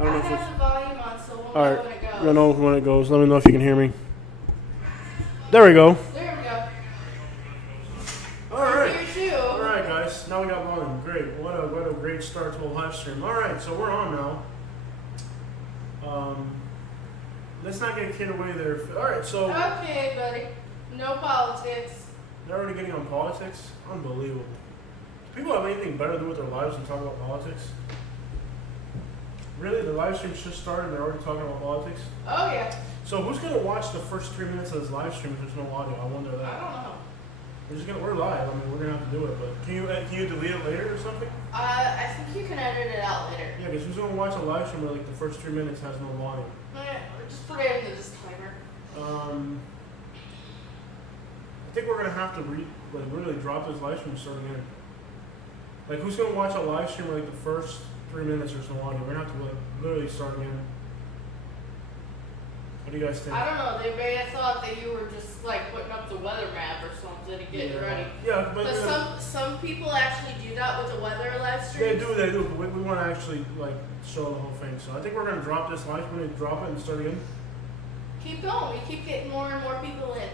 I don't know if have it's... the volume on, so we'll All know right, when it goes. I know when it goes. Let me know if you can hear me. There we go. There we go. All right. Here too. All right, guys. Now we got volume. Great. What a great start to a live stream. All right, so we're on now. Let's not get carried away there. All right, so Okay, buddy. No politics. they're already getting on politics. Unbelievable. Do people have anything better to do with their lives than talk about politics? Really, the live stream just started and they're already talking about politics? Oh yeah. So who's gonna watch the first 3 minutes of this live stream if there's no audio? I wonder I that. don't know. We're live. I mean, we're gonna have to do it. But can you delete it later or something? I think you can edit it out later. Yeah, because who's gonna watch a live stream where like the first 3 minutes has no volume? Just put it into this timer. I think we're gonna have to really drop this live stream starting in. Like, who's gonna watch a live stream where like the first 3 minutes there's no audio? We're gonna have to like literally start again. What do you guys think? I don't know. They may have thought that you were just like putting up the weather map or something to get you ready. Yeah, but some people actually do that with the weather live streams. They do. But we want to actually like show the whole thing. So I think we're gonna drop this live. We're gonna drop it and start again. Keep going. We keep getting more and more people in.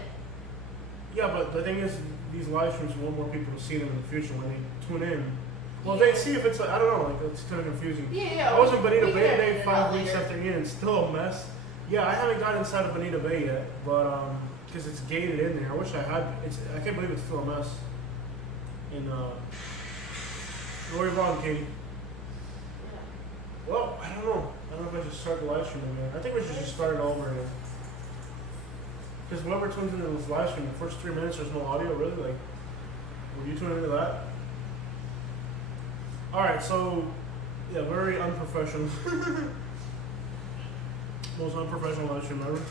Yeah, but the thing is, these live streams, we want more people to see them in the future when they tune in. Well, they see if it's I don't know, like it's kind of confusing. Yeah. I was in Bonita we Bay can today edit it 5 out weeks later. after Ian. It's still a mess. Yeah, I haven't got inside of Bonita Bay yet, but because it's gated in there. I wish I had. I can't believe it's still a mess. And where are you wrong, Katie? Well, I don't know. I don't know if I should start the live stream again. I think we should just start it over again. Because whoever tunes into this live stream, the first 3 minutes there's no audio, really? Like, were you tuning into that? Alright, so, yeah, very unprofessional. Most unprofessional live stream ever.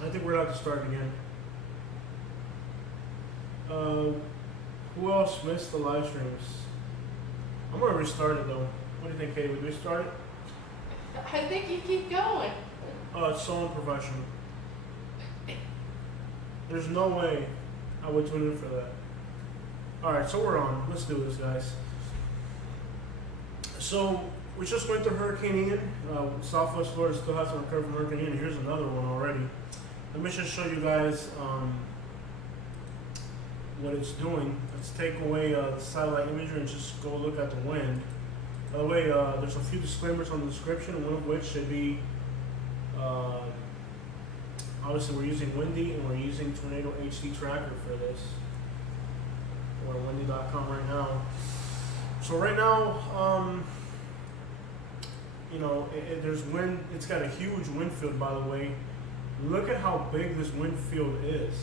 I think we're going to have to start again. Who else missed the live streams? I'm going to restart it, though. What do you think, Katie? Would we restart it? I think you keep going. Oh, it's so unprofessional. There's no way I would tune in for that. Alright, so we're on. Let's do this, guys. So, we just went through Hurricane Ian. Southwest Florida still hasn't recovered from Hurricane Ian. Here's another one already. Let me just show you guys what it's doing. Let's take away the satellite imagery and just go look at the wind. By the way, there's a few disclaimers on the description, one of which should be obviously we're using Windy and we're using Tornado HD Tracker for this. We're on windy.com right now. So right now, you know, there's wind. It's got a huge wind field, by the way. Look at how big this wind field is.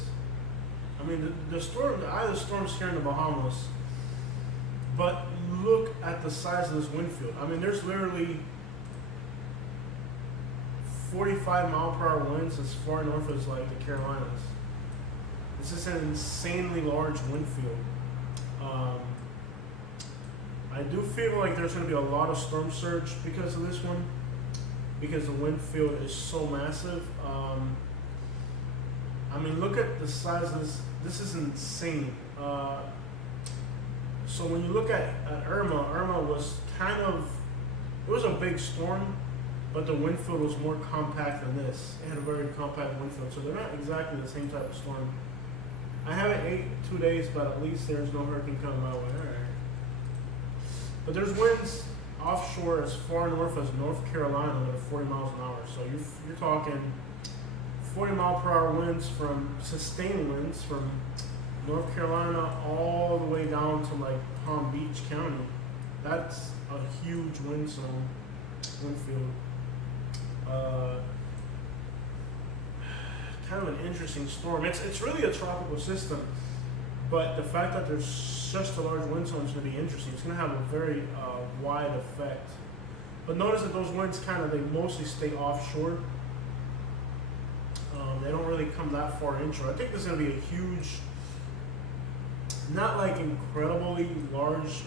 I mean, the storm, the eye of the storm's here in the Bahamas, but look at the size of this wind field. I mean, there's literally 45-mile-per-hour winds as far north as like the Carolinas. This is an insanely large wind field. I do feel like there's going to be a lot of storm surge because of this one, because the wind field is so massive. I mean, look at the size of this. This is insane. So when you look at Irma was kind of, it was a big storm, but the wind field was more compact than this. It had a very compact wind field, so they're not exactly the same type of storm. I haven't ate 2 days, but at least there's no hurricane coming my way. All right. But there's winds offshore as far north as North Carolina that are 40 miles an hour. So you're talking 40-mile-per-hour winds from sustained winds from North Carolina all the way down to like Palm Beach County. That's a huge wind zone, wind field. Kind of an interesting storm. It's really a tropical system, but the fact that there's such a large wind zone is going to be interesting. It's going to have a very wide effect. But notice that those winds they mostly stay offshore. They don't really come that far inshore. I think there's going to be a huge, not like incredibly large,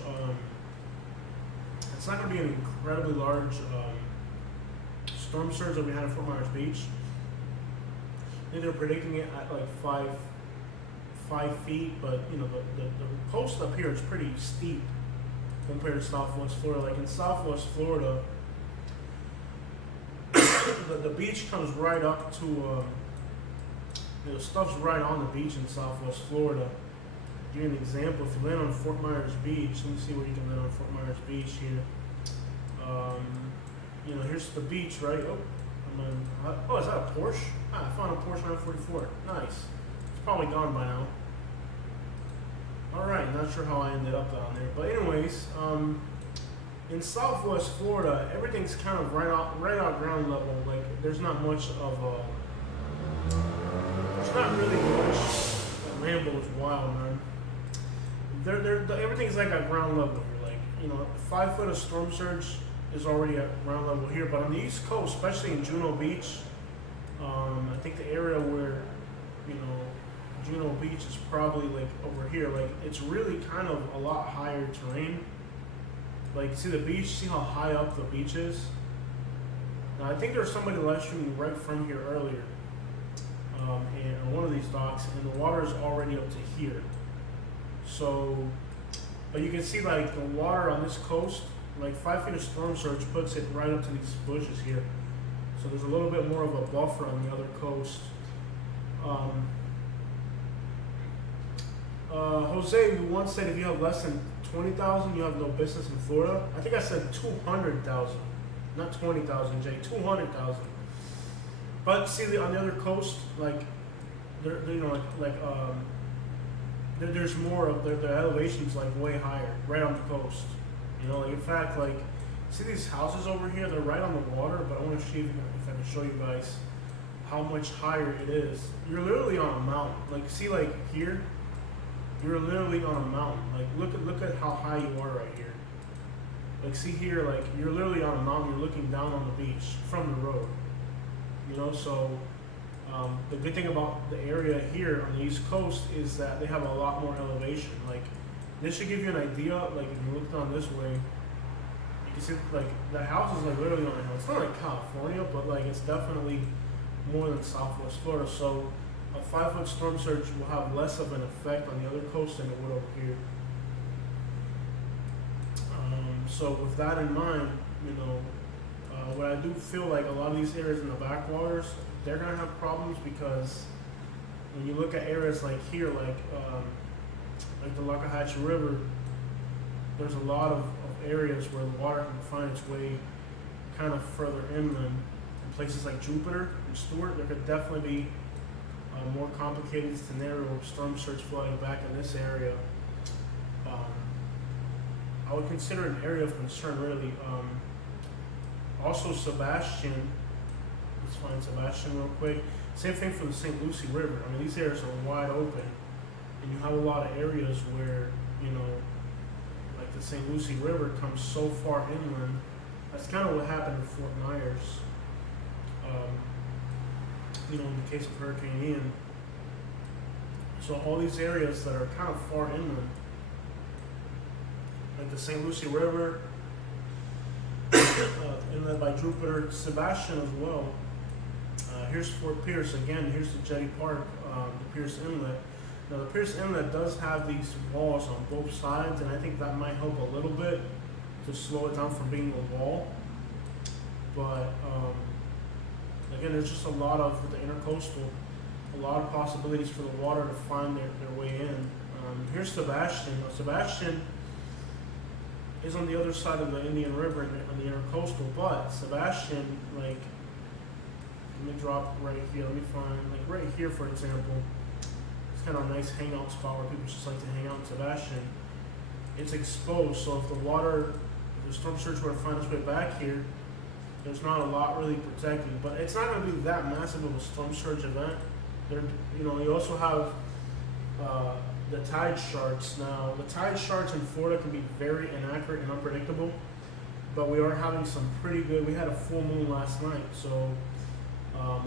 it's not going to be an incredibly large storm surge that we had at Fort Myers Beach. I think they're predicting it at like 5 feet, but you know the coast up here is pretty steep. compared to Southwest Florida. Like in Southwest Florida, the beach comes right up to, stuff's right on the beach in Southwest Florida. Give you an example, if you land on Fort Myers Beach, let me see where you can land on Fort Myers Beach here. Here's the beach, right? Oh, is that a Porsche? I found a Porsche 944. Nice. It's probably gone by now. Alright, not sure how I ended up down there. But anyways, in Southwest Florida, everything's kind of right out ground level. Like, there's not much of a... There's not really much... Lambo is wild, man. Everything's like at ground level here. Like, 5 foot of storm surge is already at ground level here. But on the East Coast, especially in Juno Beach, I think the area where, Juno Beach is probably like over here. Like, it's really kind of a lot higher terrain. Like, see the beach? See how high up the beach is? Now, I think there's somebody live streaming right from here earlier, on one of these docks, and the water is already up to here. So, but you can see like the water on this coast, like 5 feet of storm surge puts it right up to these bushes here. So there's a little bit more of a buffer on the other coast. Jose, you once said if you have less than 20,000, you have no business in Florida. I think I said 200,000, not 20,000, Jay. 200,000. But see, on the other coast, like, there's more of the elevation's like way higher, right on the coast. Like in fact, like, see these houses over here? They're right on the water. But I want to see if I can show you guys how much higher it is. You're literally on a mountain. Like, see, like here. You're literally on a mountain. Like, look at how high you are right here. Like, see here, like, you're literally on a mountain. You're looking down on the beach from the road. So the good thing about the area here on the East Coast is that they have a lot more elevation. Like, this should give you an idea. Like, if you look down this way, you can see, like, the house is, like, literally on a hill. It's not like California, but, like, it's definitely more than Southwest Florida. So a 5 foot storm surge will have less of an effect on the other coast than it would over here. So with that in mind, what I do feel like a lot of these areas in the backwaters, they're gonna have problems because when you look at areas like here, like the Lockahatchee River, there's a lot of areas where the water can find its way kind of further inland. In places like Jupiter and Stewart, there could definitely be a more complicated scenario of storm surge flooding back in this area. I would consider an area of concern, really. Also, Sebastian. Let's find Sebastian real quick. Same thing for the St. Lucie River. I mean, these areas are wide open, and you have a lot of areas where, like the St. Lucie River comes so far inland. That's kind of what happened in Fort Myers. In the case of Hurricane Ian. So all these areas that are kind of far inland, like the St. Lucie River, inland by Jupiter, Sebastian as well. Here's Fort Pierce again. Here's the Jetty Park, the Pierce Inlet. Now the Pierce Inlet does have these walls on both sides, and I think that might help a little bit to slow it down from being a wall. But again, there's just a lot of, with the intercoastal, a lot of possibilities for the water to find their way in. Here's Sebastian. Now, Sebastian is on the other side of the Indian River on the intercoastal, but Sebastian, like, let me drop right here. Let me find, like, right here, for example. It's kind of a nice hangout spot where people just like to hang out in Sebastian. It's exposed, so if the storm surge were to find its way back here, there's not a lot really protecting, but it's not going to be that massive of a storm surge event. You also have the tide charts. Now, the tide charts in Florida can be very inaccurate and unpredictable, but we are having some pretty good. We had a full moon last night, so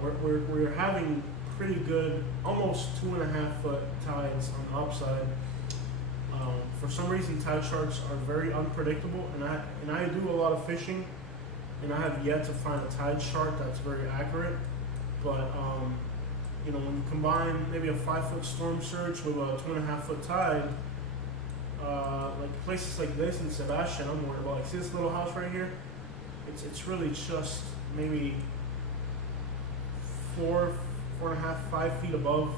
we're having pretty good, almost 2.5 foot tides on the upside. For some reason, tide charts are very unpredictable, and I do a lot of fishing. And I have yet to find a tide chart that's very accurate. But, when you combine maybe a 5 foot storm surge with a 2.5 foot tide, like places like this in Sebastian, I'm worried about. Like, see this little house right here? It's really just maybe 4.5, 5 feet above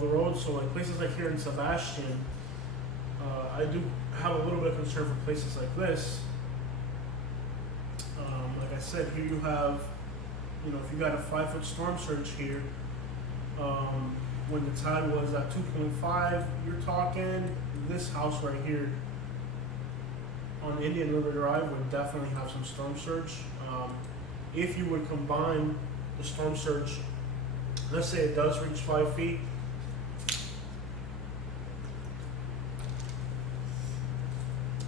the road. So like places like here in Sebastian, I do have a little bit of concern for places like this. Like I said, here you have, if you got a 5-foot storm surge here, when the tide was at 2.5, you're talking this house right here on Indian River Drive would definitely have some storm surge. If you would combine the storm surge, let's say it does reach 5 feet.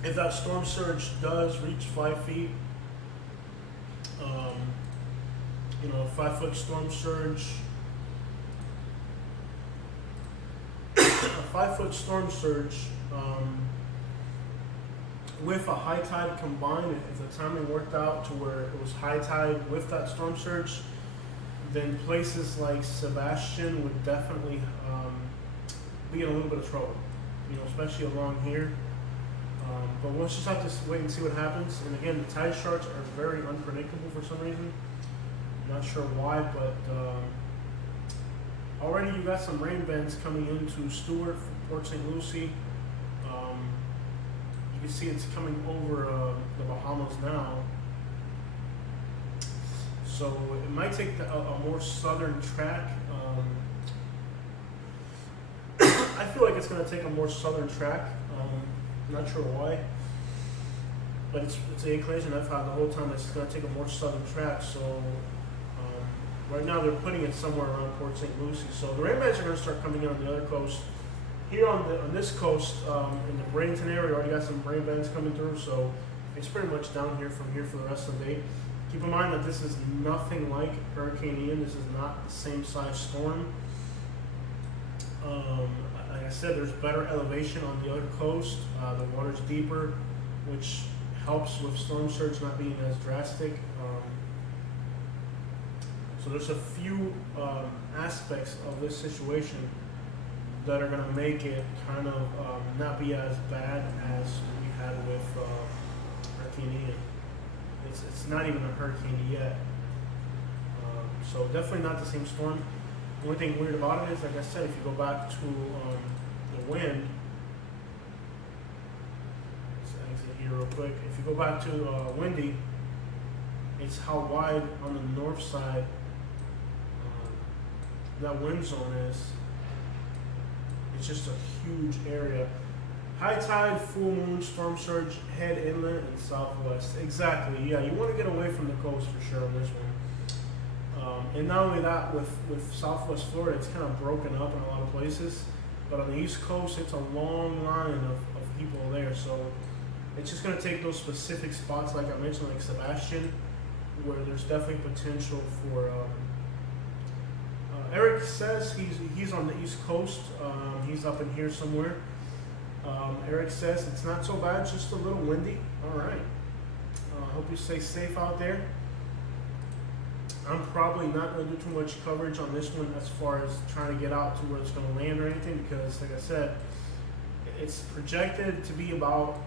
If that storm surge does reach 5 feet, a 5-foot storm surge, a 5-foot storm surge, with a high tide combined, if the timing worked out to where it was high tide with that storm surge, then places like Sebastian would definitely be in a little bit of trouble, especially along here. But we'll just have to wait and see what happens. And again, the tide charts are very unpredictable for some reason. I'm not sure why, but already you got some rain bands coming into Stewart, Port St. Lucie. You can see it's coming over the Bahamas now. So it might take a more southern track. I feel like it's going to take a more southern track. I'm not sure why, but it's the inclination I've had the whole time. It's going to take a more southern track. So right now they're putting it somewhere around Port St. Lucie. So the rain bands are going to start coming in on the other coast. Here on this coast, in the Bradenton area, already got some rain bands coming through. So it's pretty much down here from here for the rest of the day. Keep in mind that this is nothing like Hurricane Ian. This is not the same size storm. Like I said, there's better elevation on the other coast. The water's deeper, which helps with storm surge not being as drastic. So there's a few aspects of this situation that are going to make it kind of not be as bad as we had with Hurricane Ian. It's not even a hurricane yet. So definitely not the same storm. The only thing weird about it is, like I said, if you go back to the wind, let's exit here real quick. If you go back to windy, it's how wide on the north side that wind zone is. It's just a huge area. High tide, full moon, storm surge, head inland and southwest. Exactly, yeah, you want to get away from the coast for sure on this one. And not only that, with southwest Florida, it's kind of broken up in a lot of places. But on the east coast, it's a long line of people there. So it's just going to take those specific spots, like I mentioned, like Sebastian, where there's definitely potential for... Eric says he's on the east coast. He's up in here somewhere. Eric says it's not so bad, just a little windy. All right. Hope you stay safe out there. I'm probably not going to do too much coverage on this one as far as trying to get out to where it's going to land or anything, because, like I said, it's projected to be about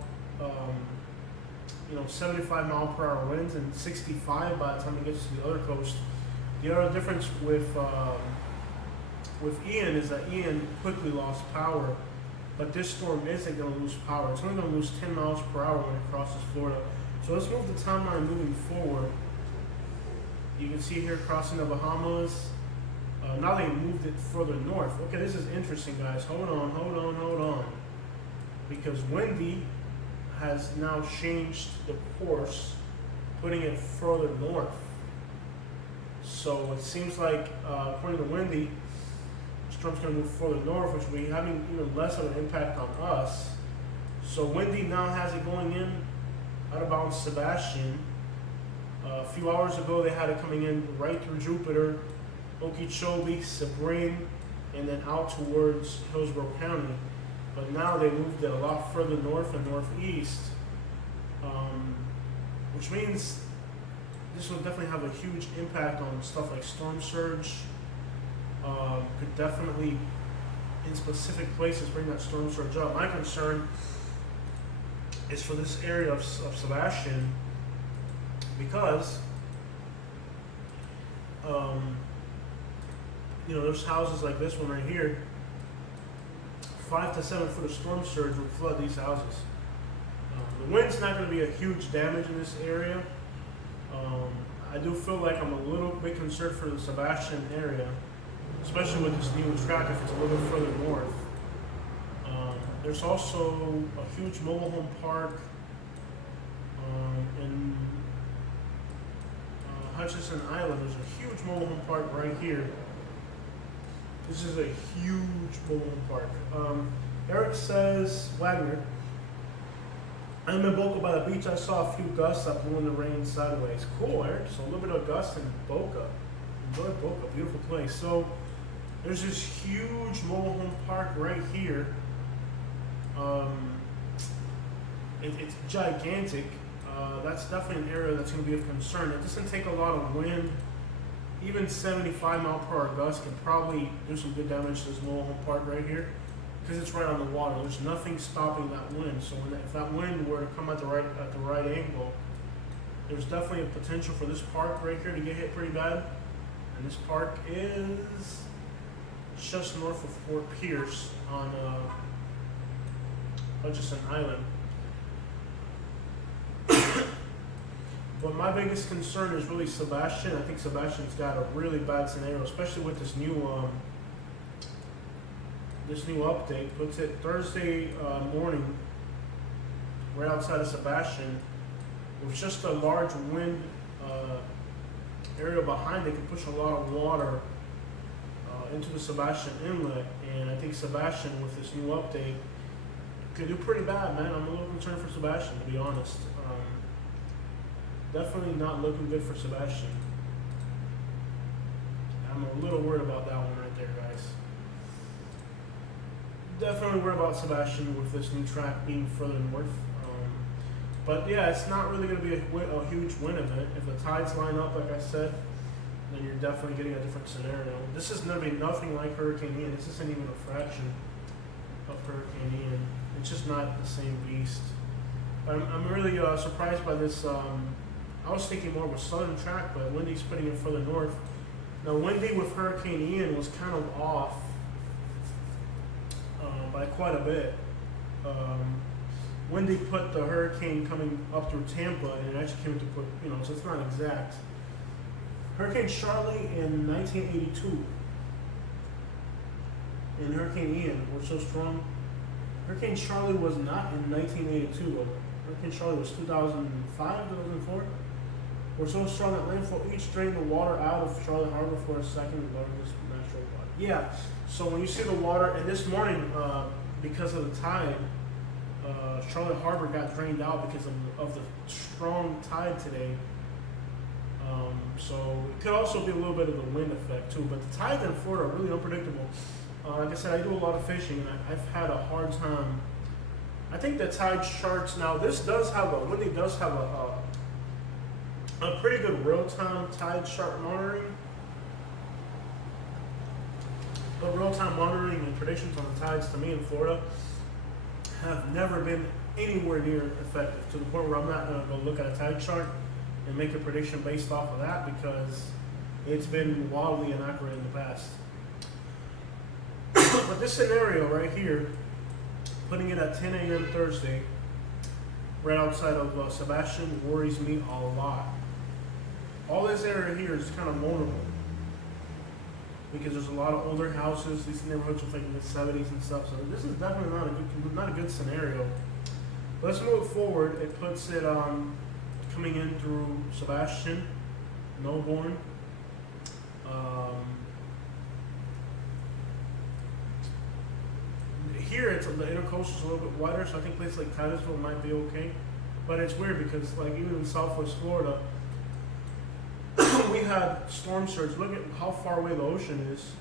75 mile per hour winds and 65 by the time it gets to the other coast. The other difference with Ian is that Ian quickly lost power, but this storm isn't going to lose power. It's only going to lose 10 miles per hour when it crosses Florida. So let's move the timeline moving forward. You can see here crossing the Bahamas. Now they moved it further north. Okay, this is interesting, guys. Hold on. Because windy has now changed the course, putting it further north. So it seems like, according to windy, the storm's going to move further north, which will be having even less of an impact on us. So windy now has it going in out of bounds Sebastian. A few hours ago, they had it coming in right through Jupiter, Okeechobee, Sabine, and then out towards Hillsborough County. But now they moved it a lot further north and northeast, which means this will definitely have a huge impact on stuff like storm surge. Could definitely in specific places bring that storm surge up. My concern is for this area of Sebastian because there's houses like this one right here. 5 to 7 foot of storm surge would flood these houses. The wind's not going to be a huge damage in this area. I do feel like I'm a little bit concerned for the Sebastian area, especially with this new track if it's a little bit further north. There's also a huge mobile home park in Hutchinson Island. There's a huge mobile home park right here. This is a huge mobile home park. Eric says, Wagner, I'm in Boca by the beach. I saw a few gusts that blew in the rain sideways. Cool, Eric. So a little bit of gusts in Boca. Enjoy Boca, beautiful place. So there's this huge mobile home park right here. It's gigantic. That's definitely an area that's going to be of concern. It doesn't take a lot of wind. Even 75 mile per hour gusts can probably do some good damage to this mobile home park right here because it's right on the water. There's nothing stopping that wind. So if that wind were to come at the right angle, there's definitely a potential for this park right here to get hit pretty bad. And this park is just north of Fort Pierce on Hutchinson Island. But my biggest concern is really Sebastian. I think Sebastian's got a really bad scenario, especially with this new update. Puts it Thursday morning, right outside of Sebastian, with just a large wind area behind it, can push a lot of water into the Sebastian Inlet. And I think Sebastian, with this new update, could do pretty bad, man. I'm a little concerned for Sebastian, to be honest. Definitely not looking good for Sebastian. I'm a little worried about that one right there, guys. Definitely worried about Sebastian with this new track being further north. But yeah, it's not really going to be a huge wind event. If the tides line up, like I said, then you're definitely getting a different scenario. This is going to be nothing like Hurricane Ian. This isn't even a fraction of Hurricane Ian. It's just not the same beast. I'm really surprised by this. I was thinking more of a southern track, but Wendy's putting it further north. Now, Wendy with Hurricane Ian was kind of off by quite a bit. Wendy put the hurricane coming up through Tampa, and it actually came to put, so it's not exact. Hurricane Charlie in 1982 and Hurricane Ian were so strong. Hurricane Charlie was not in 1982. Hurricane Charlie was 2005, 2004. Were so strong that landfall each drained the water out of Charlotte Harbor for a second largest natural body. Yeah, so when you see the water, and this morning, because of the tide, Charlotte Harbor got drained out because of the strong tide today. So it could also be a little bit of the wind effect too, but the tides in Florida are really unpredictable. Like I said, I do a lot of fishing, and I've had a hard time. I think the tide charts now. Wendy does have a pretty good real-time tide chart monitoring. But real-time monitoring and predictions on the tides, to me in Florida, have never been anywhere near effective, to the point where I'm not going to go look at a tide chart and make a prediction based off of that, because it's been wildly inaccurate in the past. But this scenario right here, putting it at 10 a.m. Thursday, right outside of Sebastian, worries me a lot. All this area here is kind of vulnerable because there's a lot of older houses. These neighborhoods are like in the 70s and stuff. So this is definitely not a good scenario. But let's move forward. It puts it coming in through Sebastian, Melbourne. Here, the intercoastal is a little bit wider, so I think places like Titusville might be okay. But it's weird because, like, even in Southwest Florida, we had storm surge. Look at how far away the ocean is.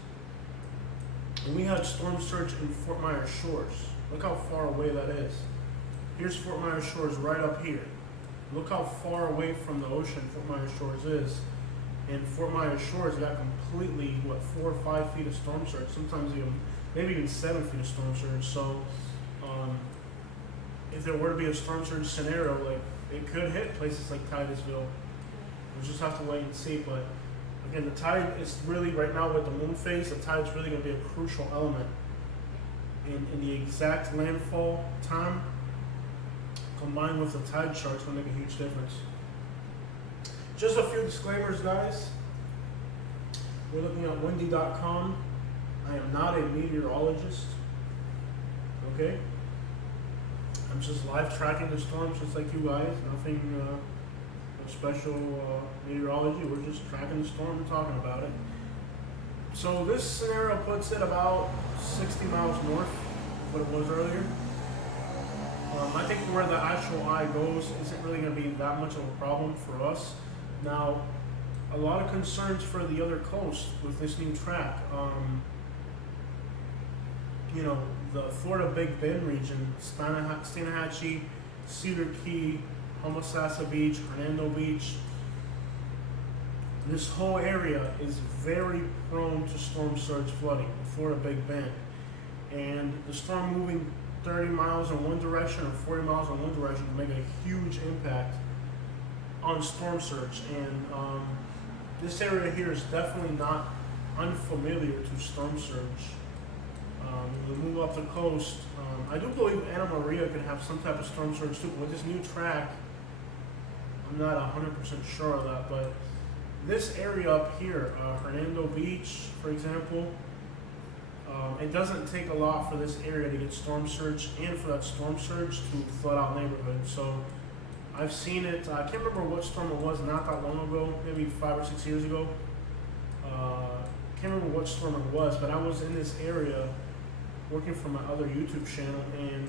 And we had storm surge in Fort Myers Shores. Look how far away that is. Here's Fort Myers Shores right up here. Look how far away from the ocean Fort Myers Shores is. And Fort Myers Shores got completely 4 or 5 feet of storm surge, sometimes even maybe even 7 feet of storm surge. So if there were to be a storm surge scenario, like it could hit places like Titusville. We'll just have to wait and see. But again, the tide is really right now with the moon phase. The tide's really going to be a crucial element in the exact landfall time. Combined with the tide charts will make a huge difference. Just a few disclaimers, guys. We're looking at windy.com. I am not a meteorologist. Okay? I'm just live tracking the storms just like you guys. Nothing no special meteorology. We're just tracking the storm and talking about it. So this scenario puts it about 60 miles north of what it was earlier. I think where the actual eye goes isn't really going to be that much of a problem for us. Now, a lot of concerns for the other coast with this new track. You know, the Florida Big Bend region, Stanahatchee, Cedar Key, Homosassa Beach, Hernando Beach. This whole area is very prone to storm surge flooding, Florida Big Bend. And the storm moving 30 miles in one direction or 40 miles in one direction can make a huge impact on storm surge. And this area here is definitely not unfamiliar to storm surge. We move up the coast. I do believe Anna Maria could have some type of storm surge too, but with this new track, I'm not 100% sure of that. But this area up here, Hernando Beach, for example, it doesn't take a lot for this area to get storm surge and for that storm surge to flood out neighborhoods. So I've seen it. I can't remember what storm it was not that long ago, maybe 5 or 6 years ago. Can't remember what storm it was, but I was in this area working for my other YouTube channel, and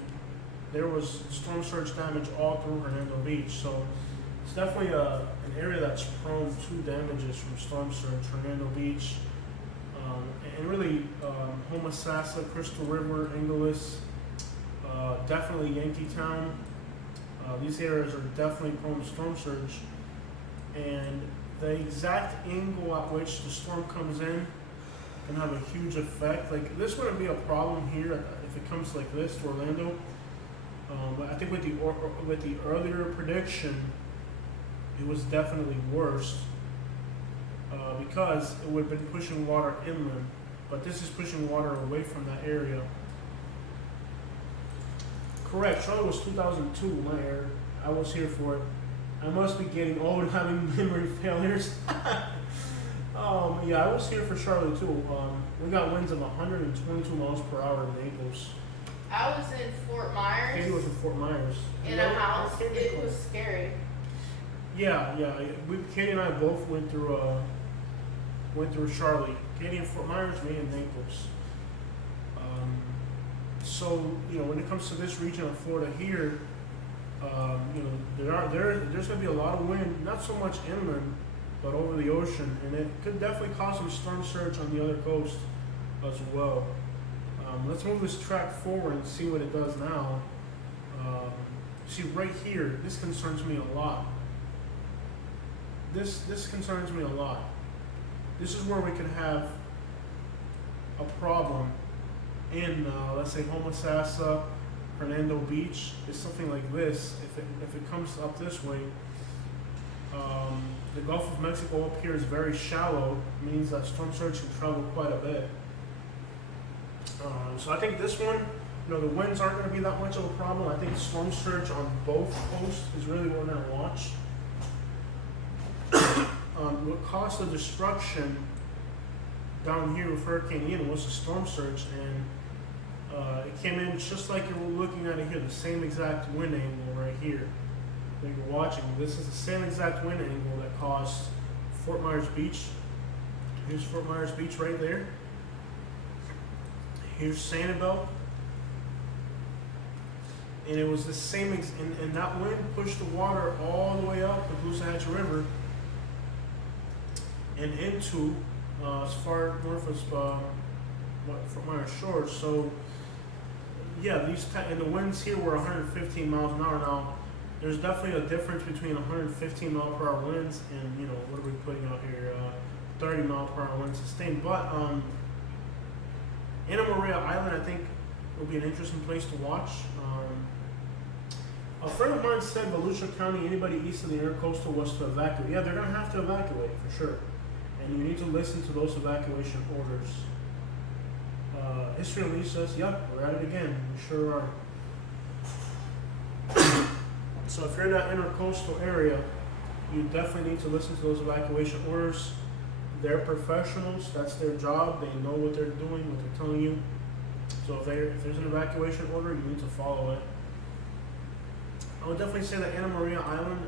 there was storm surge damage all through Hernando Beach. So it's definitely an area that's prone to damages from storm surge. Hernando Beach, and really Homosassa, Crystal River, Ingles, definitely Yankeetown. These areas are definitely prone to storm surge, and the exact angle at which the storm comes in can have a huge effect. Like this wouldn't be a problem here if it comes like this to Orlando. But I think with the earlier prediction, it was definitely worse because it would have been pushing water inland, but this is pushing water away from that area. Correct, Charlotte was 2002 when I was here for it. I must be getting old and having memory failures. Yeah, I was here for Charlotte too. We got winds of 122 miles per hour in Naples. I was in Fort Myers. Katie was in Fort Myers. In a house. It was scary. Yeah. Katie and I both went through Charlotte. Katie in Fort Myers, me in Naples. So you know, when it comes to this region of Florida here, you know, there's going to be a lot of wind, not so much inland, but over the ocean, and it could definitely cause some storm surge on the other coast as well. Let's move this track forward and see what it does now. See right here, this concerns me a lot. This concerns me a lot. This is where we could have a problem in, let's say, Homosassa, Hernando Beach. Is something like this. If it comes up this way, the Gulf of Mexico up here is very shallow. Means that storm surge can travel quite a bit. So I think this one, you know, the winds aren't going to be that much of a problem. I think storm surge on both coasts is really what we're going to watch. What caused the destruction down here with Hurricane Ian was a storm surge, and it came in just like you're looking at it here, the same exact wind angle right here that you're watching. This is the same exact wind angle that caused Fort Myers Beach. Here's Fort Myers Beach right there. Here's Sanibel. And it was the same, and that wind pushed the water all the way up the Goosahatchee River and into as far north as Fort Myers Shores. So yeah, and the winds here were 115 miles an hour. Now, there's definitely a difference between 115 mile per hour winds and, you know, what are we putting out here? 30 mile per hour winds sustained. But Anna Maria Island, I think, will be an interesting place to watch. A friend of mine said Volusia County, anybody east of the intercoastal was to evacuate. Yeah, they're going to have to evacuate for sure. And you need to listen to those evacuation orders. History Elise says, yep, we're at it again. We sure are. So if you're in that intercoastal area, you definitely need to listen to those evacuation orders. They're professionals. That's their job. They know what they're doing, what they're telling you. So if there's an evacuation order, you need to follow it. I would definitely say that Anna Maria Island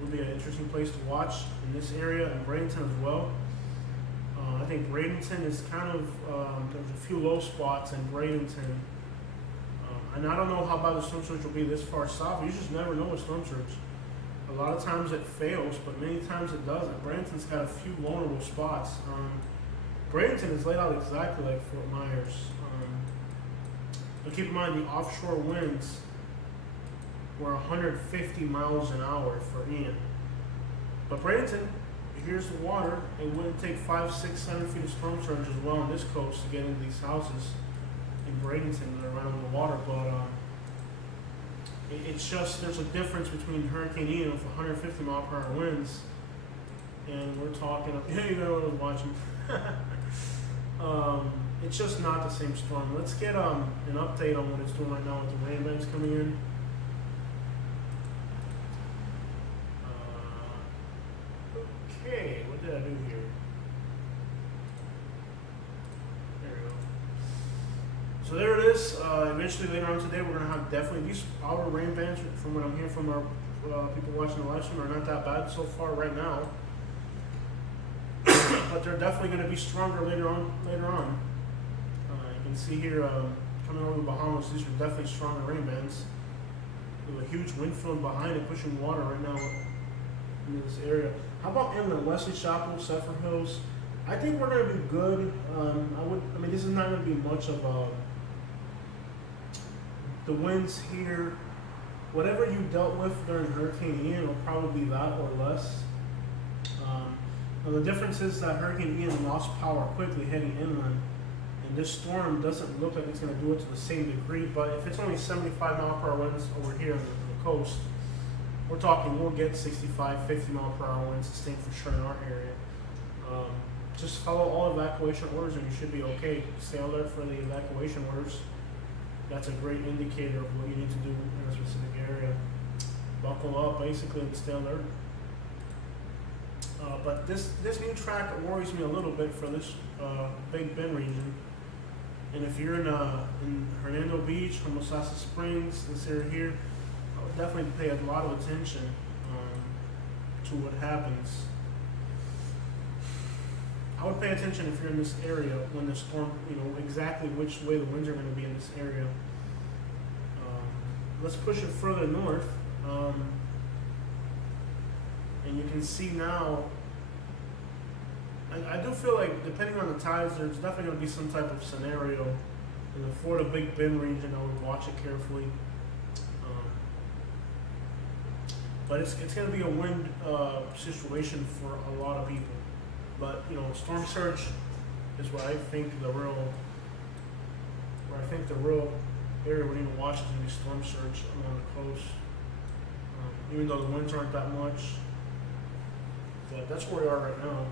would be an interesting place to watch in this area, and Bradenton as well. I think Bradenton is kind of, there's a few low spots in Bradenton. And I don't know how bad the storm surge will be this far south. You just never know with storm surge. A lot of times it fails, but many times it doesn't. Bradenton's got a few vulnerable spots. Bradenton is laid out exactly like Fort Myers. But keep in mind the offshore winds were 150 miles an hour for Ian. But Bradenton, here's the water. It wouldn't take 5, 6, 7 feet of storm surge as well on this coast to get into these houses in Bradenton that are around the water. But it's just, there's a difference between Hurricane Ian with 150 mile per hour winds, and we're talking, you know what I was watching. It's just not the same storm. Let's get an update on what it's doing right now with the rain bands coming in. Okay, what did I do here? There we go. So there it is. Eventually later on today, we're going to have definitely these outer rain bands, from what I'm hearing from our people watching the live stream, are not that bad so far right now. But they're definitely going to be stronger later on. You can see here, coming over the Bahamas, these are definitely stronger rain bands. With a huge wind field behind it, pushing water right now into this area. How about inland, Wesley Chapel, Zephyr Hills? I think we're going to be good. I mean, this is not going to be much of the winds here. Whatever you dealt with during Hurricane Ian will probably be that or less. Now the difference is that Hurricane Ian lost power quickly heading inland, and this storm doesn't look like it's going to do it to the same degree. But if it's only 75 mile per hour winds over here on the coast, we're talking we'll get 65, 50 mile per hour winds sustained for sure in our area. Just follow all evacuation orders and you should be okay. Stay alert for the evacuation orders. That's a great indicator of what you need to do in a specific area. Buckle up basically and stay alert. But this new track worries me a little bit for this Big Bend region. And if you're in Hernando Beach, Homosassa Springs, this area here, I would definitely pay a lot of attention to what happens. I would pay attention if you're in this area when the storm, exactly which way the winds are going to be in this area. Let's push it further north. And you can see now, I do feel like depending on the tides, there's definitely going to be some type of scenario in the Florida Big Bend region. I would watch it carefully. But it's going to be a wind situation for a lot of people. But storm surge is where I think the real area we need to watch is going to be storm surge along the coast. Even though the winds aren't that much, but that's where we are right now.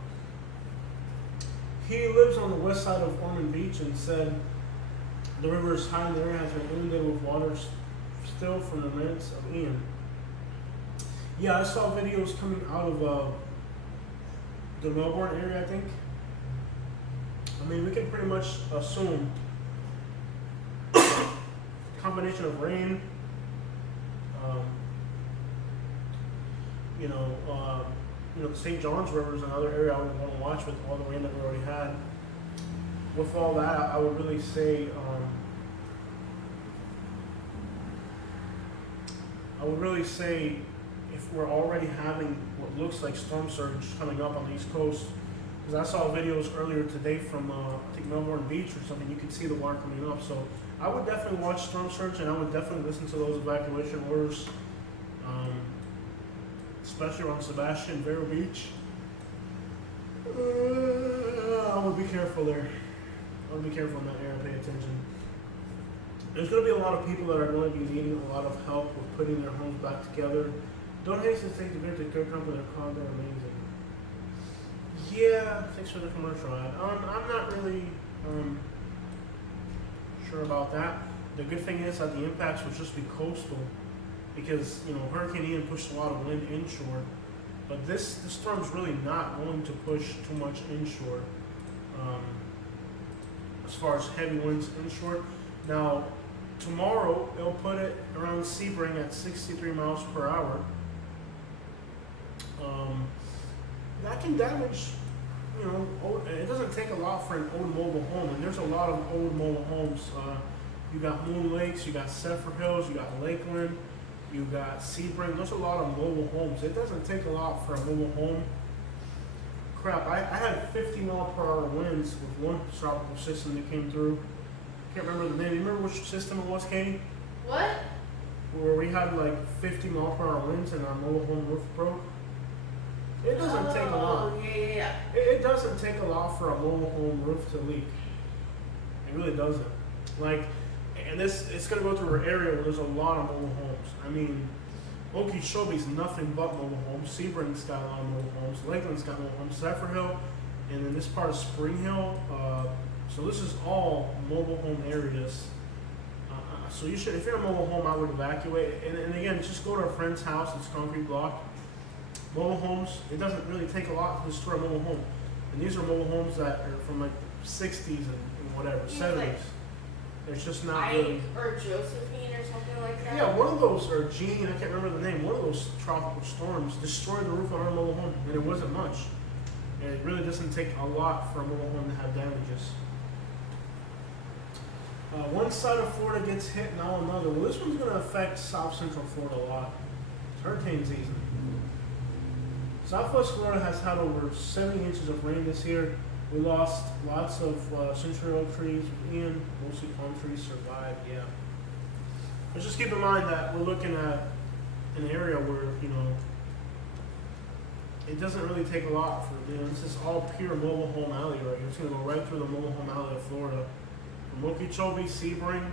He lives on the west side of Ormond Beach and said the river is high and the area has been inundated with water still from the minutes of Ian. Yeah, I saw videos coming out of the Melbourne area, I think. I mean, we can pretty much assume combination of rain, the St. John's River is another area I would want to watch with all the rain that we already had. With all that, I would really say, if we're already having what looks like storm surge coming up on the East Coast, because I saw videos earlier today from I think Melbourne Beach or something, you could see the water coming up. So I would definitely watch storm surge, and I would definitely listen to those evacuation orders. especially around Sebastian, Vero Beach. I would be careful there. I would be careful in that area, pay attention. There's going to be a lot of people that are going to be needing a lot of help with putting their homes back together. Don't hesitate to visit their company. They're called, they're amazing. Yeah, thanks for the commercial ad. I'm not really sure about that. The good thing is that the impacts will just be coastal because, you know, Hurricane Ian pushed a lot of wind inshore. But this storm's really not going to push too much inshore as far as heavy winds inshore. Now, tomorrow, it'll put it around Sebring at 63 miles per hour. That can damage, you know, it doesn't take a lot for an old mobile home, and there's a lot of old mobile homes. You got Moon Lakes, you got Zephyr Hills, you got Lakeland, you got Sebring. There's a lot of mobile homes. It doesn't take a lot for a mobile home. Crap, I had 50 mile per hour winds with one tropical system that came through. Can't remember the name. You remember which system it was, Katie? What? Where we had like 50 mile per hour winds and our mobile home roof broke. It doesn't take a lot. Yeah. It doesn't take a lot for a mobile home roof to leak. It really doesn't. Like, and it's gonna go through an area where there's a lot of mobile homes. I mean, Okeechobie's nothing but mobile homes. Sebring's got a lot of mobile homes. Lakeland's got mobile homes. Zephyr Hill, and then this part of Spring Hill. So this is all mobile home areas. So you should, if you're a mobile home, I would evacuate. And again, just go to a friend's house. It's concrete block. Mobile homes, it doesn't really take a lot to destroy a mobile home. And these are mobile homes that are from like 60s and whatever, 70s. Like it's just not Ike really. or Josephine or something like that. Yeah, one of those, or Gene, I can't remember the name, one of those tropical storms destroyed the roof on our mobile home, and it wasn't much. And it really doesn't take a lot for a mobile home to have damages. One side of Florida gets hit, now another. Well, this one's going to affect South Central Florida a lot. It's hurricane season. Southwest Florida has had over 70 inches of rain this year. We lost lots of century oak trees with Ian. Mostly palm trees survived, yeah. But just keep in mind that we're looking at an area where, you know, it doesn't really take a lot for, you know, this is all pure mobile home alley right here. It's going to go right through the mobile home alley of Florida. From Okeechobee, Sebring,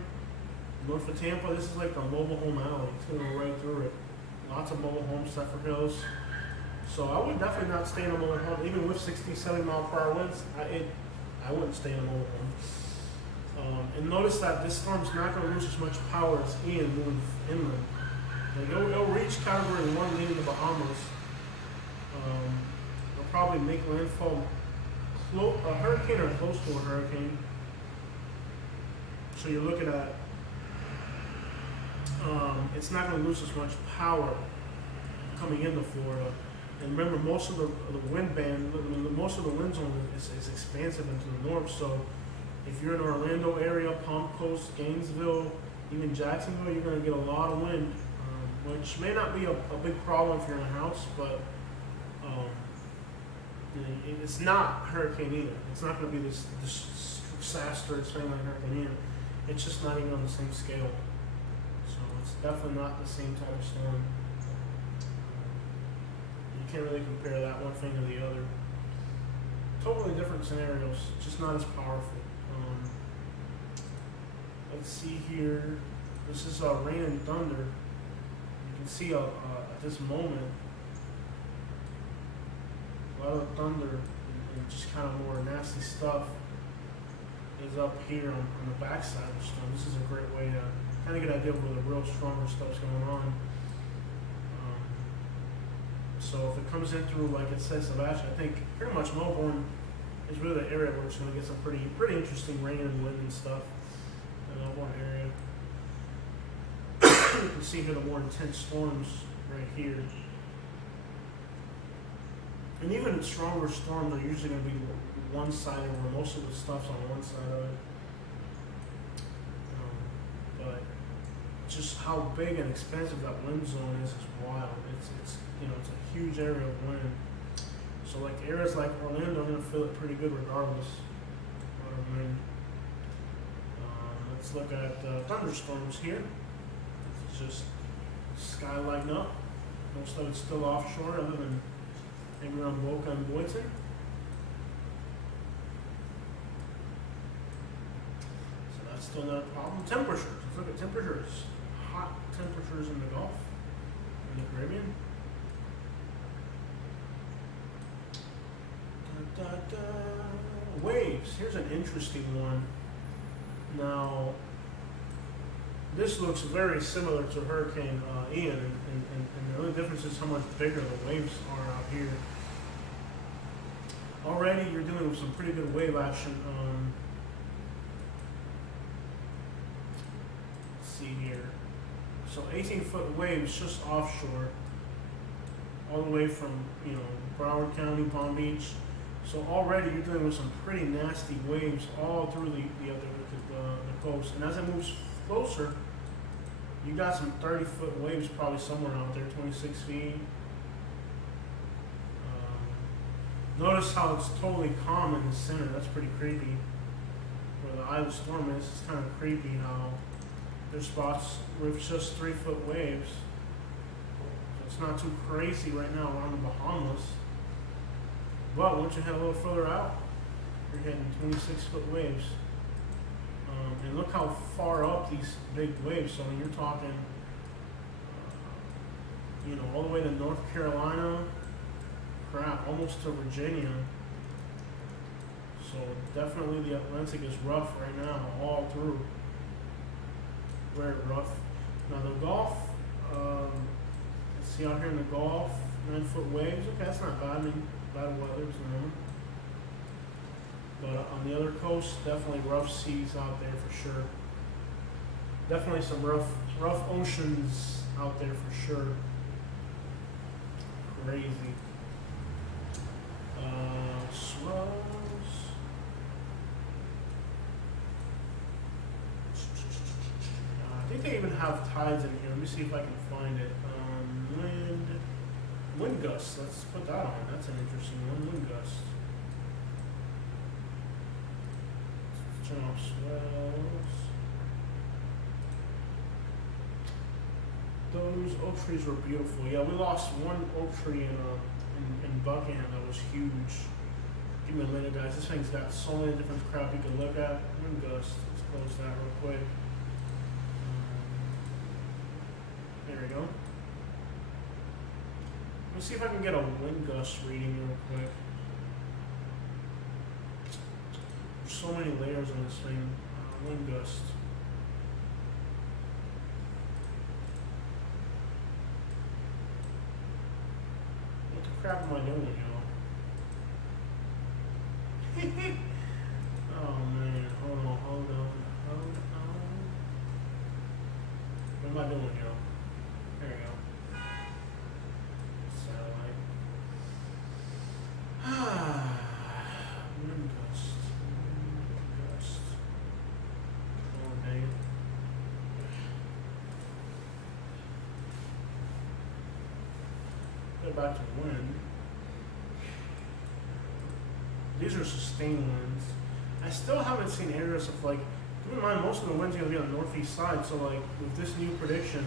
north of Tampa, this is like the mobile home alley. It's going to go right through it. Lots of mobile homes, Zephyr Hills. So I would definitely not stay in a mobile home, even with 60, 70 mile per hour winds. I wouldn't stay in a mobile home. And notice that this storm's not going to lose as much power as Ian moving inland. Like it'll reach Category 1 leaving the Bahamas. It'll probably make landfall a hurricane or close to a hurricane. So you're looking at it's not going to lose as much power coming into Florida. And remember, most of the wind band, most of the wind zone is expansive into the north. So if you're in the Orlando area, Palm Coast, Gainesville, even Jacksonville, you're going to get a lot of wind, which may not be a big problem if you're in a house, but it's not Hurricane Ian. It's not going to be this disastrous thing like Hurricane Ian. It's just not even on the same scale. So it's definitely not the same type of storm. Can't really compare that one thing to the other. Totally different scenarios, just not as powerful. Let's see here. This is rain and thunder. You can see at this moment a lot of thunder and just kind of more nasty stuff is up here on the backside of the storm. This is a great way to kind of get an idea of where the real stronger stuff's going on. So if it comes in through, like it says, Sebastian, I think pretty much Melbourne is really the area where it's going to get some pretty interesting rain and wind and stuff in the Melbourne area. You can see here the more intense storms right here. And even stronger storms are usually going to be one-sided, where most of the stuff's on one side of it. But just how big and expansive that wind zone is wild. It's you know, it's a huge area of wind. So like areas like Orlando are going to feel it pretty good regardless of wind. Let's look at thunderstorms here. It's just sky lighting up. Most of it's still offshore, other than maybe around Boca and Boynton. So that's still not a problem. Temperatures. Let's look at temperatures. Hot temperatures in the Gulf, in the Caribbean. Da, da, da. Waves. Here's an interesting one. Now, this looks very similar to Hurricane Ian, and the only difference is how much bigger the waves are out here. Already, you're dealing with some pretty good wave action. Let's see here. So 18-foot waves just offshore, all the way from, you know, Broward County, Palm Beach. So already you're dealing with some pretty nasty waves all through the coast. And as it moves closer, you got some 30-foot waves probably somewhere out there, 26 feet. Notice how it's totally calm in the center. That's pretty creepy. Where the eye of the storm is, it's kind of creepy how there's spots with just 3-foot waves. So it's not too crazy right now around the Bahamas. But once you head a little further out, you're hitting 26-foot waves. And look how far up these big waves. So when you're talking, you know, all the way to North Carolina, crap, almost to Virginia. So definitely the Atlantic is rough right now, all through. Very rough. Now the Gulf, let's see out here in the Gulf, 9-foot waves. Okay, that's not bad. I mean, bad weather, you know. But on the other coast, definitely rough seas out there for sure. Definitely some rough oceans out there for sure. Crazy. Swells. I think they even have tides in here. Let me see if I can find it. Wind gusts. Let's put that on. That's an interesting one. Wind gusts. Turn off swells. Those oak trees were beautiful. Yeah, we lost one oak tree in Buckingham that was huge. Give me a minute, guys. This thing's got so many different crap you can look at. Wind gust. Let's close that real quick. There we go. Let me see if I can get a wind gust reading real quick. There's so many layers on this thing. Wind gust. What the crap am I doing, y'all? Oh man, hold on. What am I doing, y'all? There we go. Satellite. Wind gust. Oh, dang it. Go back to wind. These are sustained winds. I still haven't seen areas of like, keep in mind most of the winds are going to be on the northeast side, so like with this new prediction,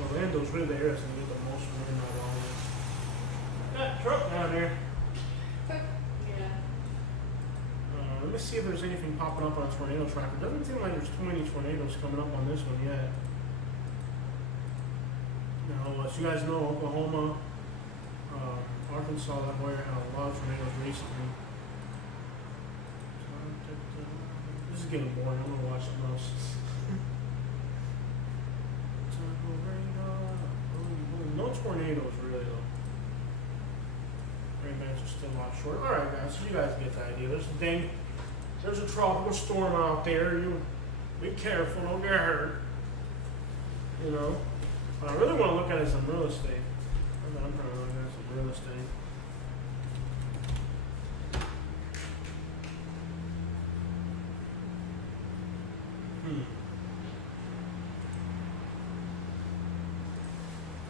Orlando's really the area that's going to get the most wind out of all this. That truck down there. Yeah. Let me see if there's anything popping up on a tornado tracker. Doesn't seem like there's too many tornadoes coming up on this one yet. Now, as you guys know, Oklahoma, Arkansas, that way had a lot of tornadoes recently. This is getting boring. I'm gonna watch something else. No tornadoes really though. Rain bands are still offshore. Alright guys, so you guys get the idea. There's a tropical storm out there. You be careful, don't get hurt. You know. What I really want to look at is some real estate. I'm trying to look at some real estate.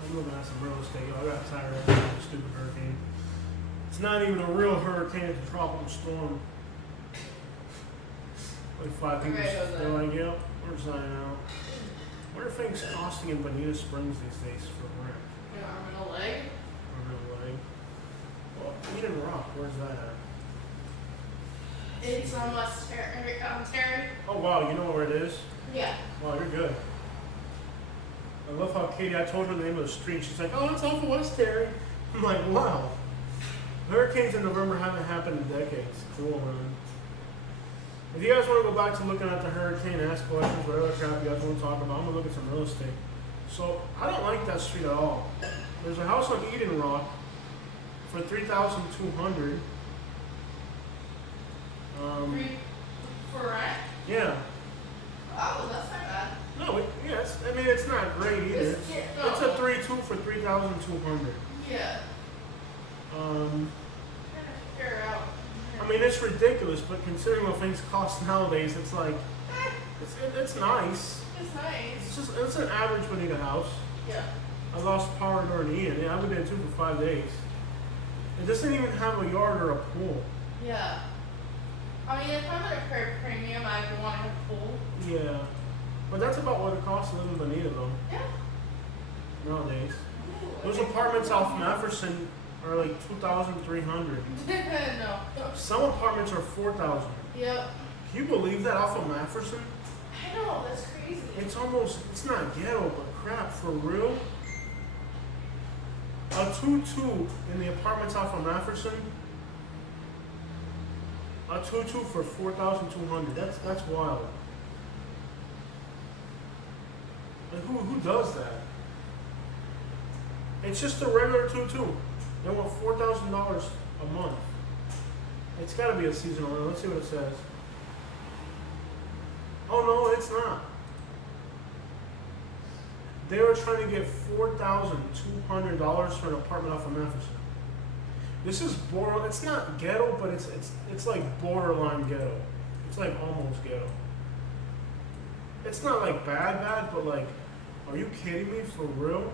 I'm looking at some real estate. I got tired of that stupid hurricane. It's not even a real hurricane, it's a tropical storm. Like 5 people still like, yep, we're signing out. What are things costing in Bonita Springs these days for rent? An arm and a leg. Arm and a leg. Well, Eden Rock, where's that at? It's on West Terry. Oh wow, you know where it is? Yeah. Wow, you're good. I love how Katie, I told her the name of the street. She's like, oh, it's off of West Terry. I'm like, wow. Hurricanes in November haven't happened in decades. Cool, man. If you guys want to go back to looking at the hurricane, ask questions, whatever crap you guys want to talk about, I'm going to look at some real estate. So, I don't like that street at all. There's a house on Eden Rock for $3,200. 3 for rent. Yeah. Oh, that's not bad. No, yes. I mean, it's not great either. It's It's a 3-2 for $3,200. Yeah. Figure out. I mean, it's ridiculous, but considering what things cost nowadays, it's like, it's nice. It's nice. It's an average Bonita house. Yeah. I lost power during Ian. Yeah, I lived there too for 5 days. It doesn't even have a yard or a pool. Yeah. I mean, if I'm gonna pay premium, I would want to have a pool. Yeah, but that's about what it costs to live in Bonita though. Yeah. Nowadays, Ooh, those okay. apartments off Mafferson are like $2,300. No. Some apartments are $4,000. Yep. Can you believe that off of Mafferson? I know, that's crazy. It's not ghetto, but crap, for real? A 2-2 in the apartments off of Mafferson? A 2-2 for $4,200. That's wild. Like who does that? It's just a regular 2-2. They want $4,000 a month. It's got to be a seasonal rent. Let's see what it says. Oh no, it's not. They were trying to get $4,200 for an apartment off of Memphis. This is borderline. It's not ghetto, but it's like borderline ghetto. It's like almost ghetto. It's not like bad, but like, are you kidding me for real?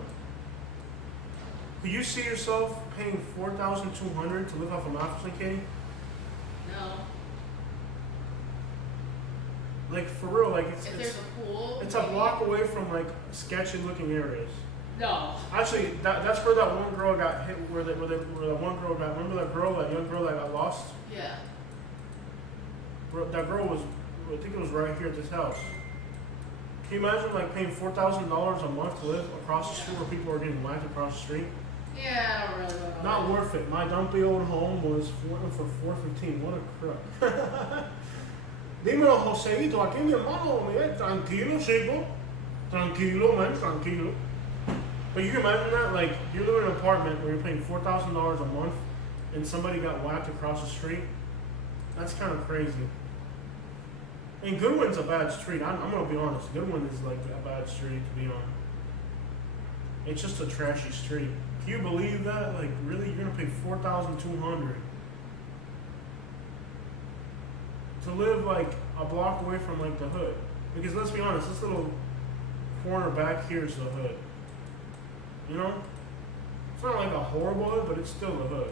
Could you see yourself paying $4,200 to live off of Memphis, Katie? No. Like for real, like If there's a pool. it's a block away from like sketchy looking areas. No. Actually, that's where that one girl got hit. Where that one girl got. Remember that young girl that got lost? Yeah. That girl was, I think it was right here at this house. Can you imagine like paying $4,000 a month to live across the street where people are getting whacked across the street? Yeah, I don't really know. Not worth it. My dumpy old home was for $415. What a crook. Dímelo, Joseito, aquí mi hermano, tranquilo, chico. Tranquilo, man, tranquilo. But you can imagine that, like, you're living in an apartment where you're paying $4,000 a month and somebody got whacked across the street. That's kind of crazy. And Goodwin's a bad street. I'm going to be honest. Goodwin is, like, a bad street to be on. It's just a trashy street. Can you believe that? Like, really? You're going to pay $4,200 to live, like, a block away from, like, the hood. Because let's be honest, this little corner back here is the hood. You know? It's not like a horrible hood, but it's still the hood.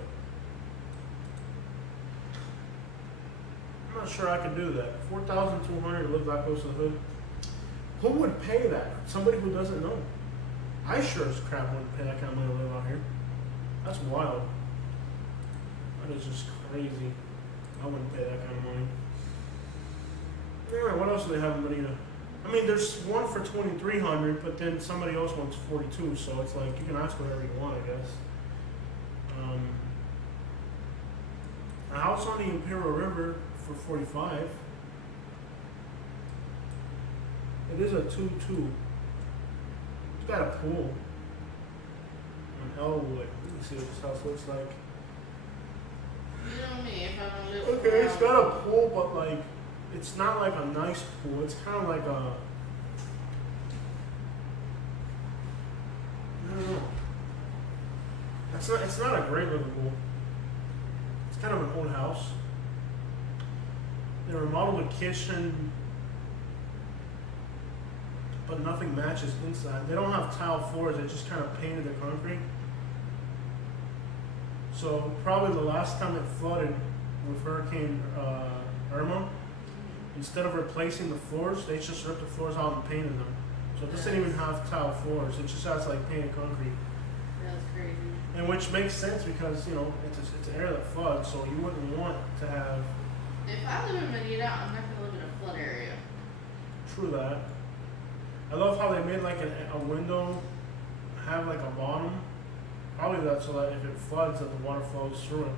I'm not sure I could do that. $4,200 to live that close to the hood. Who would pay that? Somebody who doesn't know. I sure as crap wouldn't pay that kind of money to live out here. That's wild. That is just crazy. I wouldn't pay that kind of money. Yeah, what else do they have in Bonita? I mean, there's one for $2,300, but then somebody else wants $42, so it's like you can ask whatever you want, I guess. A house on the Imperial River for $45. It is a 2-2. It's got a pool on Elwood. Let me see what this house looks like. You know me, if I don't live Okay, it's got a pool, but like, it's not like a nice pool. It's kind of like a, I don't know. It's not a great looking pool. It's kind of an old house. They remodeled the kitchen, but nothing matches inside. They don't have tile floors. They just kind of painted the concrete. So probably the last time it flooded with Hurricane Irma, instead of replacing the floors, they just ripped the floors out and painted them. So it doesn't even have tile floors. It just has like painted concrete. That's crazy. And which makes sense because, you know, it's an area that floods, so you wouldn't want to have. If I live in Manita, I'm not gonna live in a flood area. True that. I love how they made like a window have like a bottom. Probably that so that if it floods, that the water flows through it.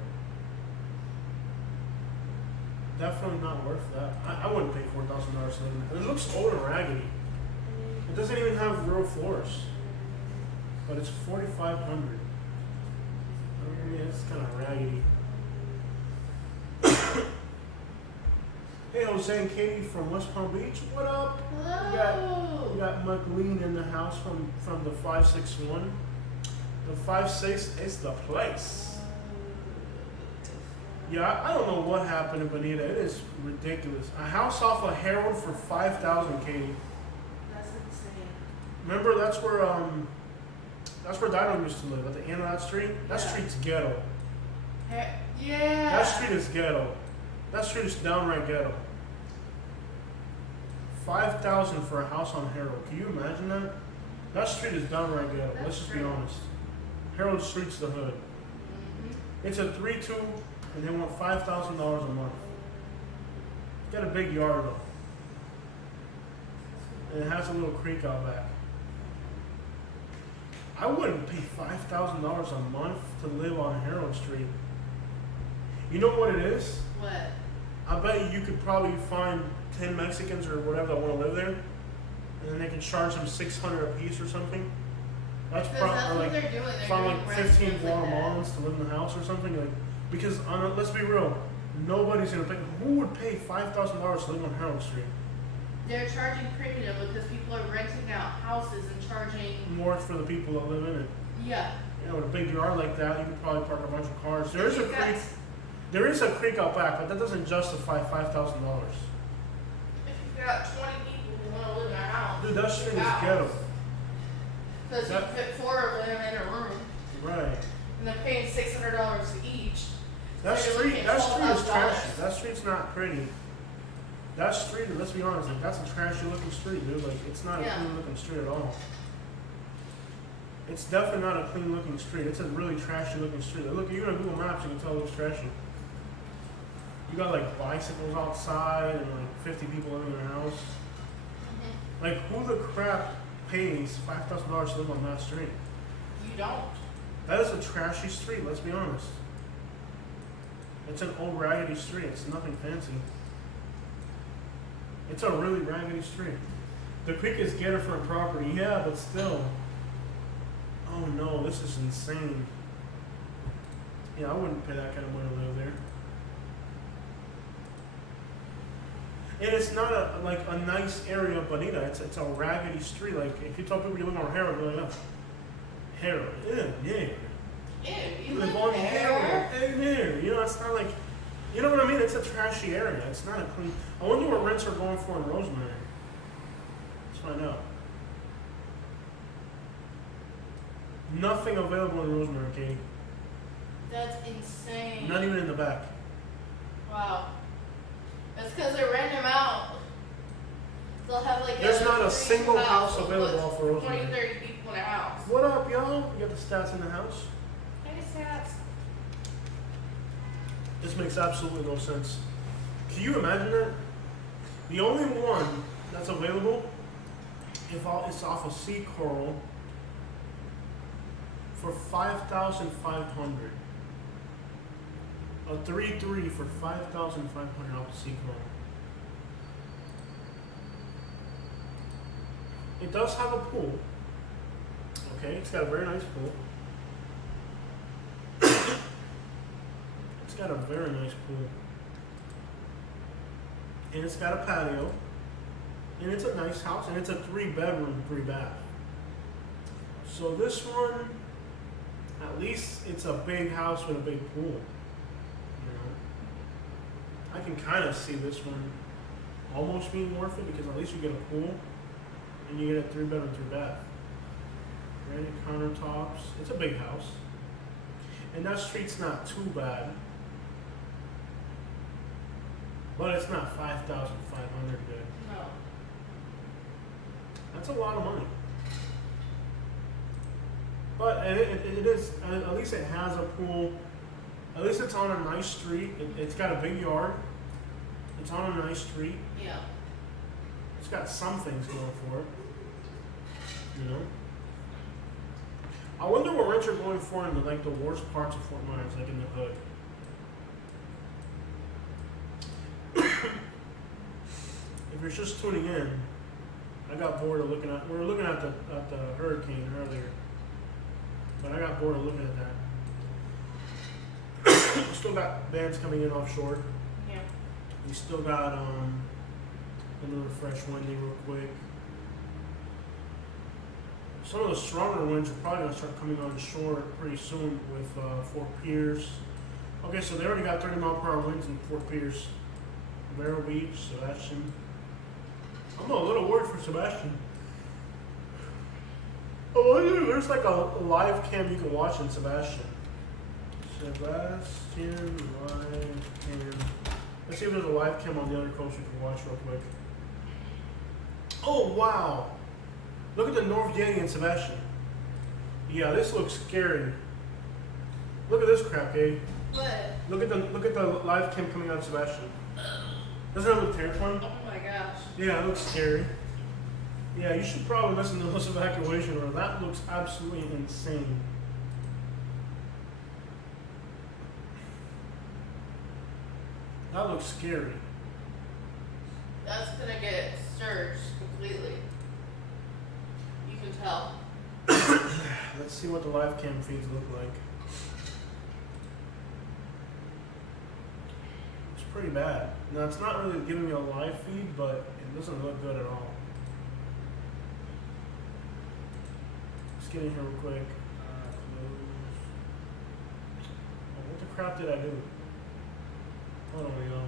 Definitely not worth that. I wouldn't pay $4,000 to live in it. It looks old and raggedy. It doesn't even have real floors. But it's $4,500. I mean, it's kind of raggedy. Hey, Jose and Katie from West Palm Beach, what up? Hello. We got McLean in the house from the 561. The 5-6 is the place. Yeah, I don't know what happened in Bonita. It is ridiculous. A house off of Harold for $5,000, Katie. That's insane. Remember, that's where Dido used to live, at the end of that street. That street's ghetto. Yeah. That street is ghetto. That street is downright ghetto. $5,000 for a house on Harold. Can you imagine that? That street is downright ghetto. That's Let's just true. be honest. Harold Street's the hood. Mm-hmm. It's a 3-2, and they want $5,000 a month. It's got a big yard though, and it has a little creek out back. I wouldn't pay $5,000 a month to live on Harold Street. You know what it is? What? I bet you could probably find 10 Mexicans or whatever that want to live there, and then they can charge them $600 a piece or something. That's Because probably that's what like they're doing. They're find doing like 15 restaurants like that. Guatemalans to live in the house or something. Like, because let's be real, nobody's gonna pay. Who would pay $5,000 to live on Harold Street? They're charging premium because people are renting out houses and charging. More for the people that live in it. Yeah. You know, with a big yard like that, you could probably park a bunch of cars. There is a You've got- creek. There is a creek out back, but that doesn't justify $5,000. If you've got 20 people who want to live in a house. Dude, that street is ghetto. Because you That- fit 4 of them in a room, Right. and they're paying $600 each. That So you're street, looking that at street is $12,000. trashy. That street's not pretty. That street, let's be honest, like that's a trashy looking street, dude. Like it's not a Yeah. clean looking street at all. It's definitely not a clean looking street. It's a really trashy looking street. Like, look, you're on Google Maps, you can tell it looks trashy. You got like bicycles outside and like 50 people living in a house. Mm-hmm. Like who the crap pays $5,000 to live on that street? You don't. That is a trashy street, let's be honest. It's an old raggedy street, it's nothing fancy. It's a really raggedy street. The creek is Getterfront property, yeah, but still. Oh no, this is insane. Yeah, I wouldn't pay that kind of money to live there. And it's not a nice area of Bonita. It's a raggedy street. Like if you tell people you live on Harold, they're like, oh, Harold, yeah. Ew, You you live live on there. Harold, there. You know, it's not like, you know what I mean? It's a trashy area. It's not a clean. I wonder what rents are going for in Rosemary. Let's find out. Nothing available in Rosemary, Katie. That's insane. Not even in the back. Wow. That's because they're renting them out. They'll have like There's not a three single house with available for 20, Rosemary. 30 people in a house. What up, y'all? We got the stats in the house. Hey, stats. This makes absolutely no sense. Can you imagine that? The only one that's available is off of Sea Coral for $5,500. A 3-3 for $5,500 off of Sea Coral. It does have a pool. Okay, it's got a very nice pool. It's got a very nice pool. And it's got a patio. And it's a nice house. And it's a 3-bedroom, 3-bath. So this one, at least it's a big house with a big pool. You know? I can kind of see this one almost being worth it because at least you get a pool and you get a 3-bedroom, 3-bath. Granite countertops. It's a big house. And that street's not too bad. But it's not $5,500 good. No. That's a lot of money. But it is, at least it has a pool. At least it's on a nice street. It's got a big yard. It's on a nice street. Yeah. It's got some things going for it. You know? I wonder what rents are going for in the worst parts of Fort Myers, like in the hood. If you're just tuning in, I got bored of looking at. We were looking at the hurricane earlier, but I got bored of looking at that. We still got bands coming in offshore. Yeah. We still got let me refresh Wendy real quick. Some of the stronger winds are probably gonna start coming on shore pretty soon with Fort Pierce. Okay, so they already got 30-mile-per-hour winds in Fort Pierce, Vero Beach, Sebastian. I'm a little worried for Sebastian. Oh, wonder there's like a live cam you can watch in Sebastian. Sebastian live cam. Let's see if there's a live cam on the other coast you can watch real quick. Oh wow! Look at the North Yeti in Sebastian. Yeah, this looks scary. Look at this crap, eh? What? Look at the live cam coming out of Sebastian. Doesn't that look terrifying? Oh my gosh. Yeah, it looks scary. Yeah, you should probably listen to this evacuation order. That looks absolutely insane. That looks scary. That's gonna get surged completely. You can tell. Let's see what the live cam feeds look like. It's pretty bad. Now, it's not really giving me a live feed, but it doesn't look good at all. Let's get in here real quick. Close. Oh, what the crap did I do? Hold on, we go.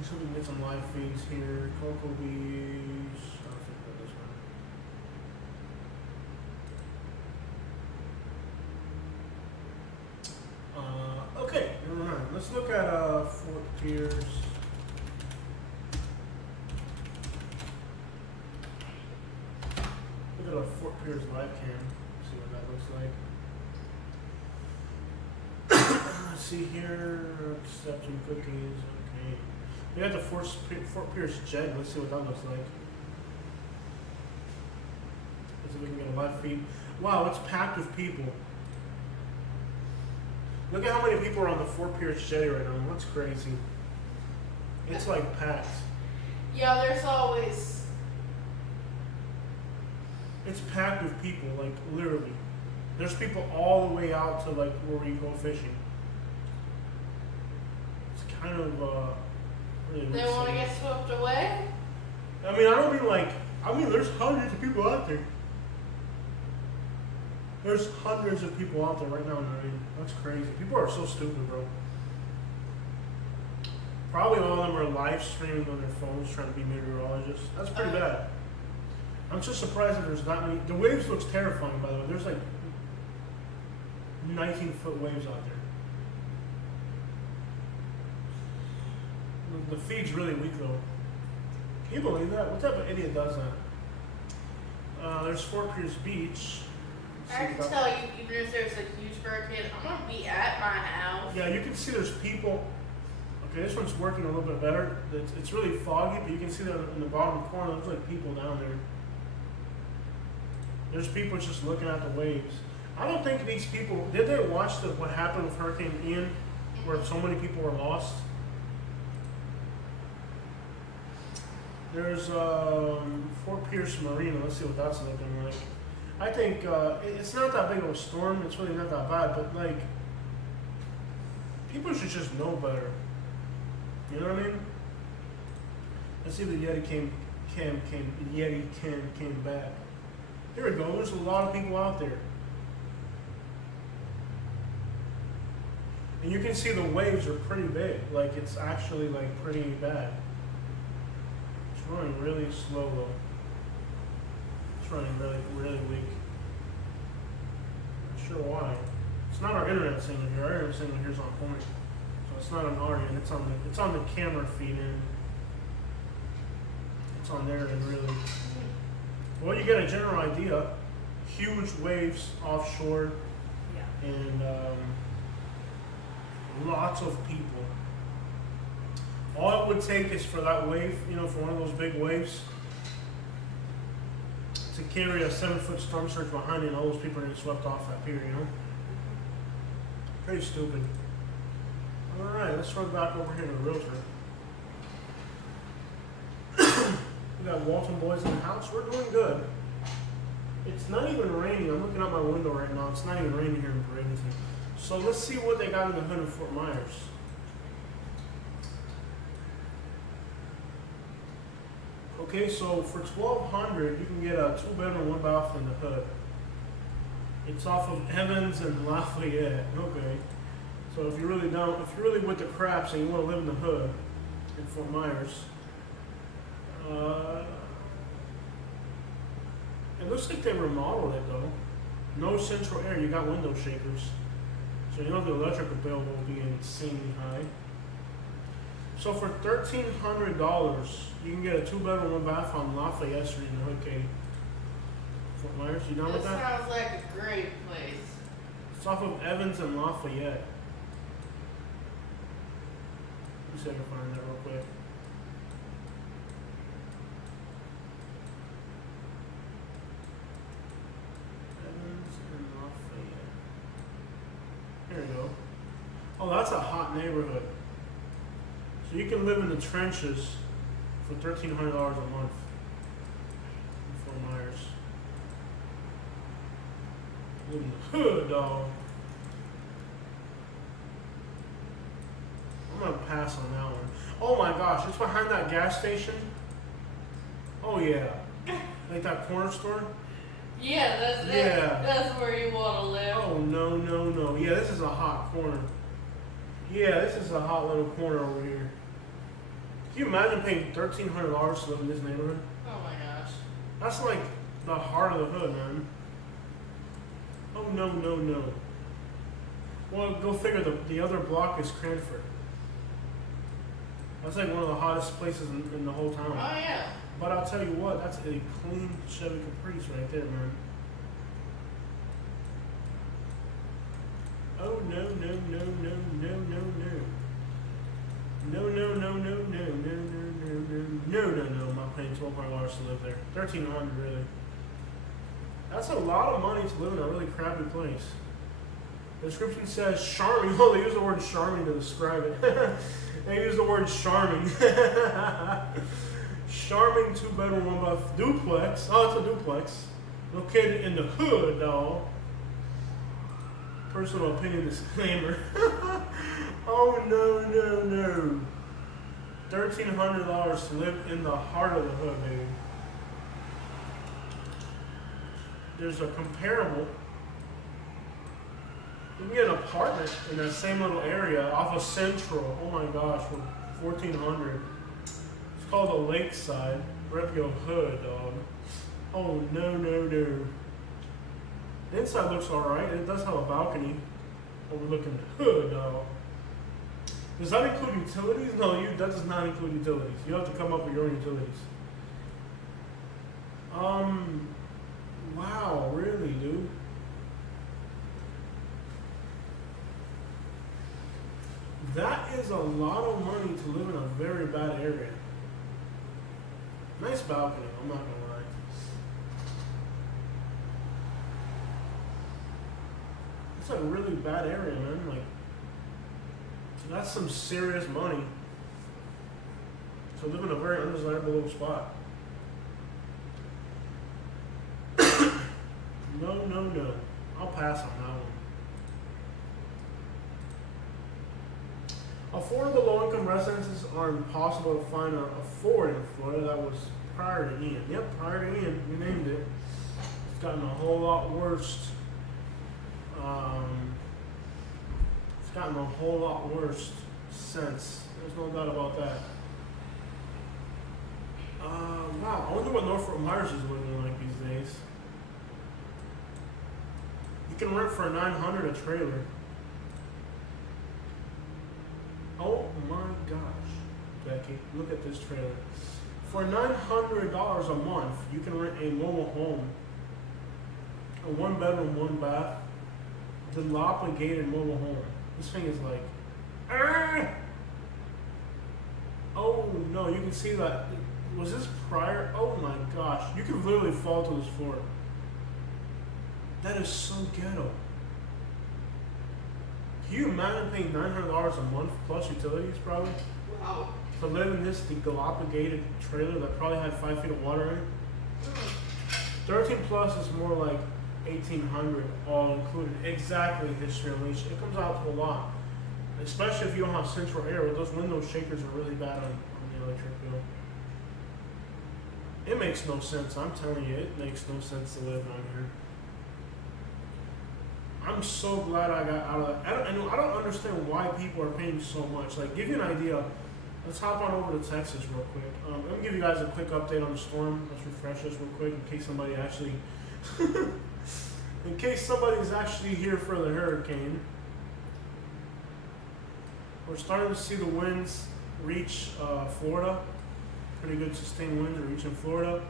So we can get some live feeds here. Cocoa Beach. I'll think about this one. Okay, never mind. Let's look at Fort Pierce. Look at a Fort Pierce live cam. See what that looks like. Let's see here. Accepting cookies. Okay. We got the Fort Pierce Jag. Let's see what that looks like. Let's see if we can get a live feed. Wow, it's packed with people. Look at how many people are on the Fort Pierce jetty right now. That's crazy. It's like packed. Yeah, there's always. It's packed with people, like literally. There's people all the way out to like where you go fishing. It's kind of really. They want to get swept away? I mean, I don't mean like. I mean, there's hundreds of people out there. There's hundreds of people out there right now in the rain. That's crazy. People are so stupid, bro. Probably all of them are live streaming on their phones trying to be meteorologists. That's pretty bad. I'm just surprised that there's that many. The waves looks terrifying, by the way. There's like 19-foot waves out there. The feed's really weak, though. Can you believe that? What type of idiot does that? There's Fort Pierce Beach. I can tell you, even if there's a huge hurricane, I'm going to be at my house. Yeah, you can see there's people. Okay, this one's working a little bit better. It's really foggy, but you can see that in the bottom corner. There's like people down there. There's people just looking at the waves. I don't think these people, did they watch what happened with Hurricane Ian, where so many people were lost? There's Fort Pierce Marina. Let's see what that's looking like. I think it's not that big of a storm. It's really not that bad, but like, people should just know better. You know what I mean? Let's see if the Yeti cam came back. Here we go. There's a lot of people out there, and you can see the waves are pretty big. Like it's actually like pretty bad. It's running really slow though. It's running really weak. Not sure why. It's not our internet signal here. Our internet signal here is on point. So it's not on our end. It's on the camera feed end. It's on there and really. Well, you get a general idea. Huge waves offshore. Yeah. And lots of people. All it would take is for that wave, for one of those big waves, to carry a 7-foot storm surge behind it, and all those people are getting swept off that pier, Pretty stupid. Alright, let's run back over here to the realtor. We got Walton boys in the house. We're doing good. It's not even raining. I'm looking out my window right now. It's not even raining here in Bradenton. So let's see what they got in the hood of Fort Myers. Okay, so for $1,200, you can get a 2-bedroom, 1-bath in the hood. It's off of Evans and Lafayette. Okay, so if you're really with the craps and you want to live in the hood in Fort Myers, it looks like they remodeled it though. No central air. You got window shakers, so the electrical bill will be insanely high. So for $1,300, you can get a 2-bedroom, 1-bath on Lafayette Street in the hood, Katie. Fort Myers, you down with that? That sounds like a great place. It's off of Evans and Lafayette. Let me see if I can find that real quick. Evans and Lafayette. There you go. Oh, that's a hot neighborhood. So you can live in the trenches for $1,300 a month in Fort Myers. Live in the hood, dog. I'm gonna pass on that one. Oh my gosh, it's behind that gas station. Oh yeah, like that corner store. Yeah, that's where you want to live. Oh no. Yeah, this is a hot corner. Yeah, this is a hot little corner over here. Can you imagine paying $1,300 to live in this neighborhood? Oh my gosh. That's like the heart of the hood, man. Oh no. Well, go figure. The other block is Cranford. That's like one of the hottest places in the whole town. Oh yeah. But I'll tell you what, that's a clean Chevy Caprice right there, man. Oh no. I'm not paying $1,200 to live there. $1,300 really. That's a lot of money to live in a really crappy place. The description says charming. Oh, they use the word charming to describe it. They use the word charming. Charming 2-bedroom, 1-bath duplex. Oh, it's a duplex. Located in the hood, dog. Personal opinion disclaimer. Oh no. $1,300 to live in the heart of the hood, baby. There's a comparable. You can get an apartment in that same little area off of Central. Oh my gosh, for $1,400. It's called the Lakeside. Rep your hood, dog. Oh no. The inside looks alright. It does have a balcony overlooking the hood, dog. Does that include utilities? No, that does not include utilities. You have to come up with your own utilities. Wow, really, dude? That is a lot of money to live in a very bad area. Nice balcony, I'm not gonna lie. It's a really bad area, man. Like, that's some serious money to live in a very undesirable little spot. No. I'll pass on that one. Affordable low-income residences are impossible to find or afford in Florida. That was prior to Ian. Yep, prior to Ian, we named it. It's gotten a whole lot worse. It's gotten a whole lot worse since. There's no doubt about that. Wow, I wonder what North Fort Myers is looking like these days. can rent for $900 a trailer. Oh my gosh, Becky, look at this trailer. For $900 a month, you can rent a mobile home, a 1-bedroom, 1-bath, dilapidated mobile home. This thing is like, ah! Oh no, you can see that. Was this prior? Oh my gosh, you could literally fall to this floor. That is so ghetto. Can you imagine paying $900 a month plus utilities probably? Wow. To live in this dilapidated trailer that probably had 5 feet of water in it? 13 plus is more like 1800 all included. Exactly, History Unleashed. It comes out to a lot. Especially if you don't have central air. Those window shakers are really bad on the electric bill. It makes no sense. I'm telling you, it makes no sense to live on here. I'm so glad I got out of that. I don't understand why people are paying so much. Like, give you an idea. Let's hop on over to Texas real quick. Let me give you guys a quick update on the storm. Let's refresh this real quick in case somebody actually, in case somebody's actually here for the hurricane. We're starting to see the winds reach Florida. Pretty good sustained winds are reaching Florida.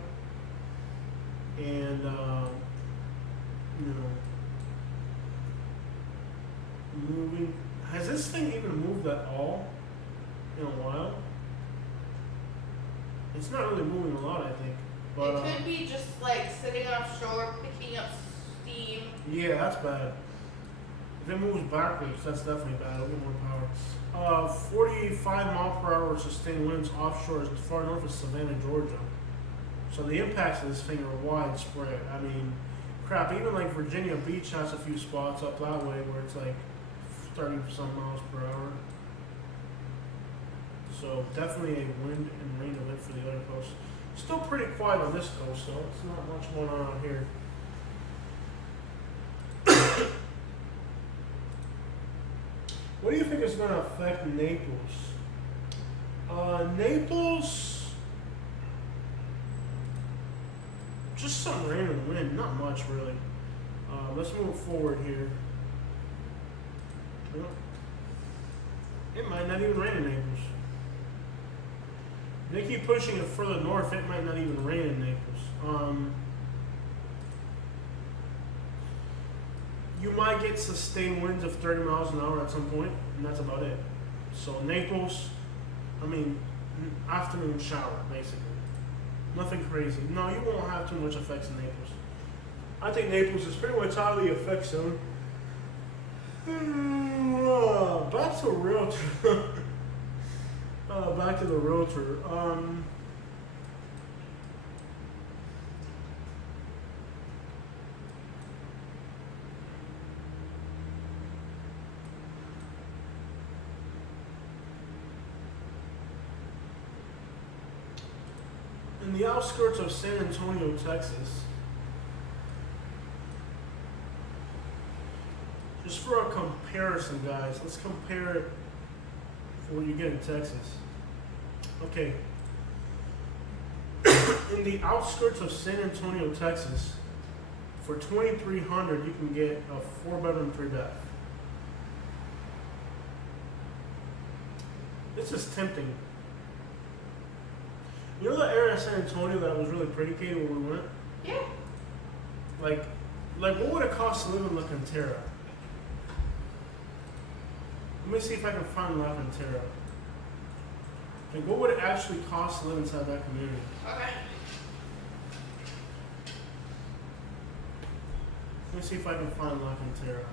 And, moving. Has this thing even moved at all in a while? It's not really moving a lot, I think. But, it could be just like sitting offshore, picking up steam. Yeah, that's bad. If it moves backwards, that's definitely bad. It'll get more power. 45 mile per hour sustained winds offshore as far north as Savannah, Georgia. So the impacts of this thing are widespread. I mean, crap, even like Virginia Beach has a few spots up that way where it's like 30 some miles per hour. So definitely a wind and rain event for the other coast. Still pretty quiet on this coast, though. It's not much going on out here. What do you think is going to affect Naples? Naples, just some rain and wind, not much really. Let's move forward here. It might not even rain in Naples. They keep pushing it further north, it might not even rain in Naples. You might get sustained winds of 30 miles an hour at some point, and that's about it. So Naples, I mean, afternoon shower, basically. Nothing crazy. No, you won't have too much effects in Naples. I think Naples is pretty much out of the effect zone. Back to realtor. Back to the realtor. In the outskirts of San Antonio, Texas, just for a comparison, guys, let's compare it for what you get in Texas. Okay. In the outskirts of San Antonio, Texas, for $2,300, you can get a 4-bedroom, 3-bath. This is tempting. You know the area of San Antonio that was really predicated where we went? Yeah. Like what would it cost to live in La Cantera? Let me see if I can find La Cantera. Like, what would it actually cost to live inside that community? Okay. Let me see if I can find La Cantera.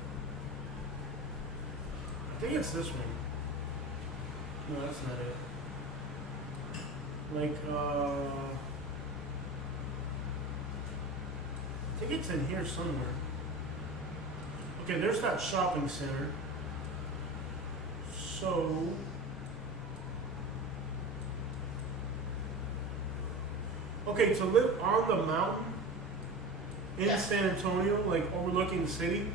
I think it's this one. No, that's not it. Like, I think it's in here somewhere. Okay, there's that shopping center. So, okay, to live on the mountain in San Antonio, like overlooking the city,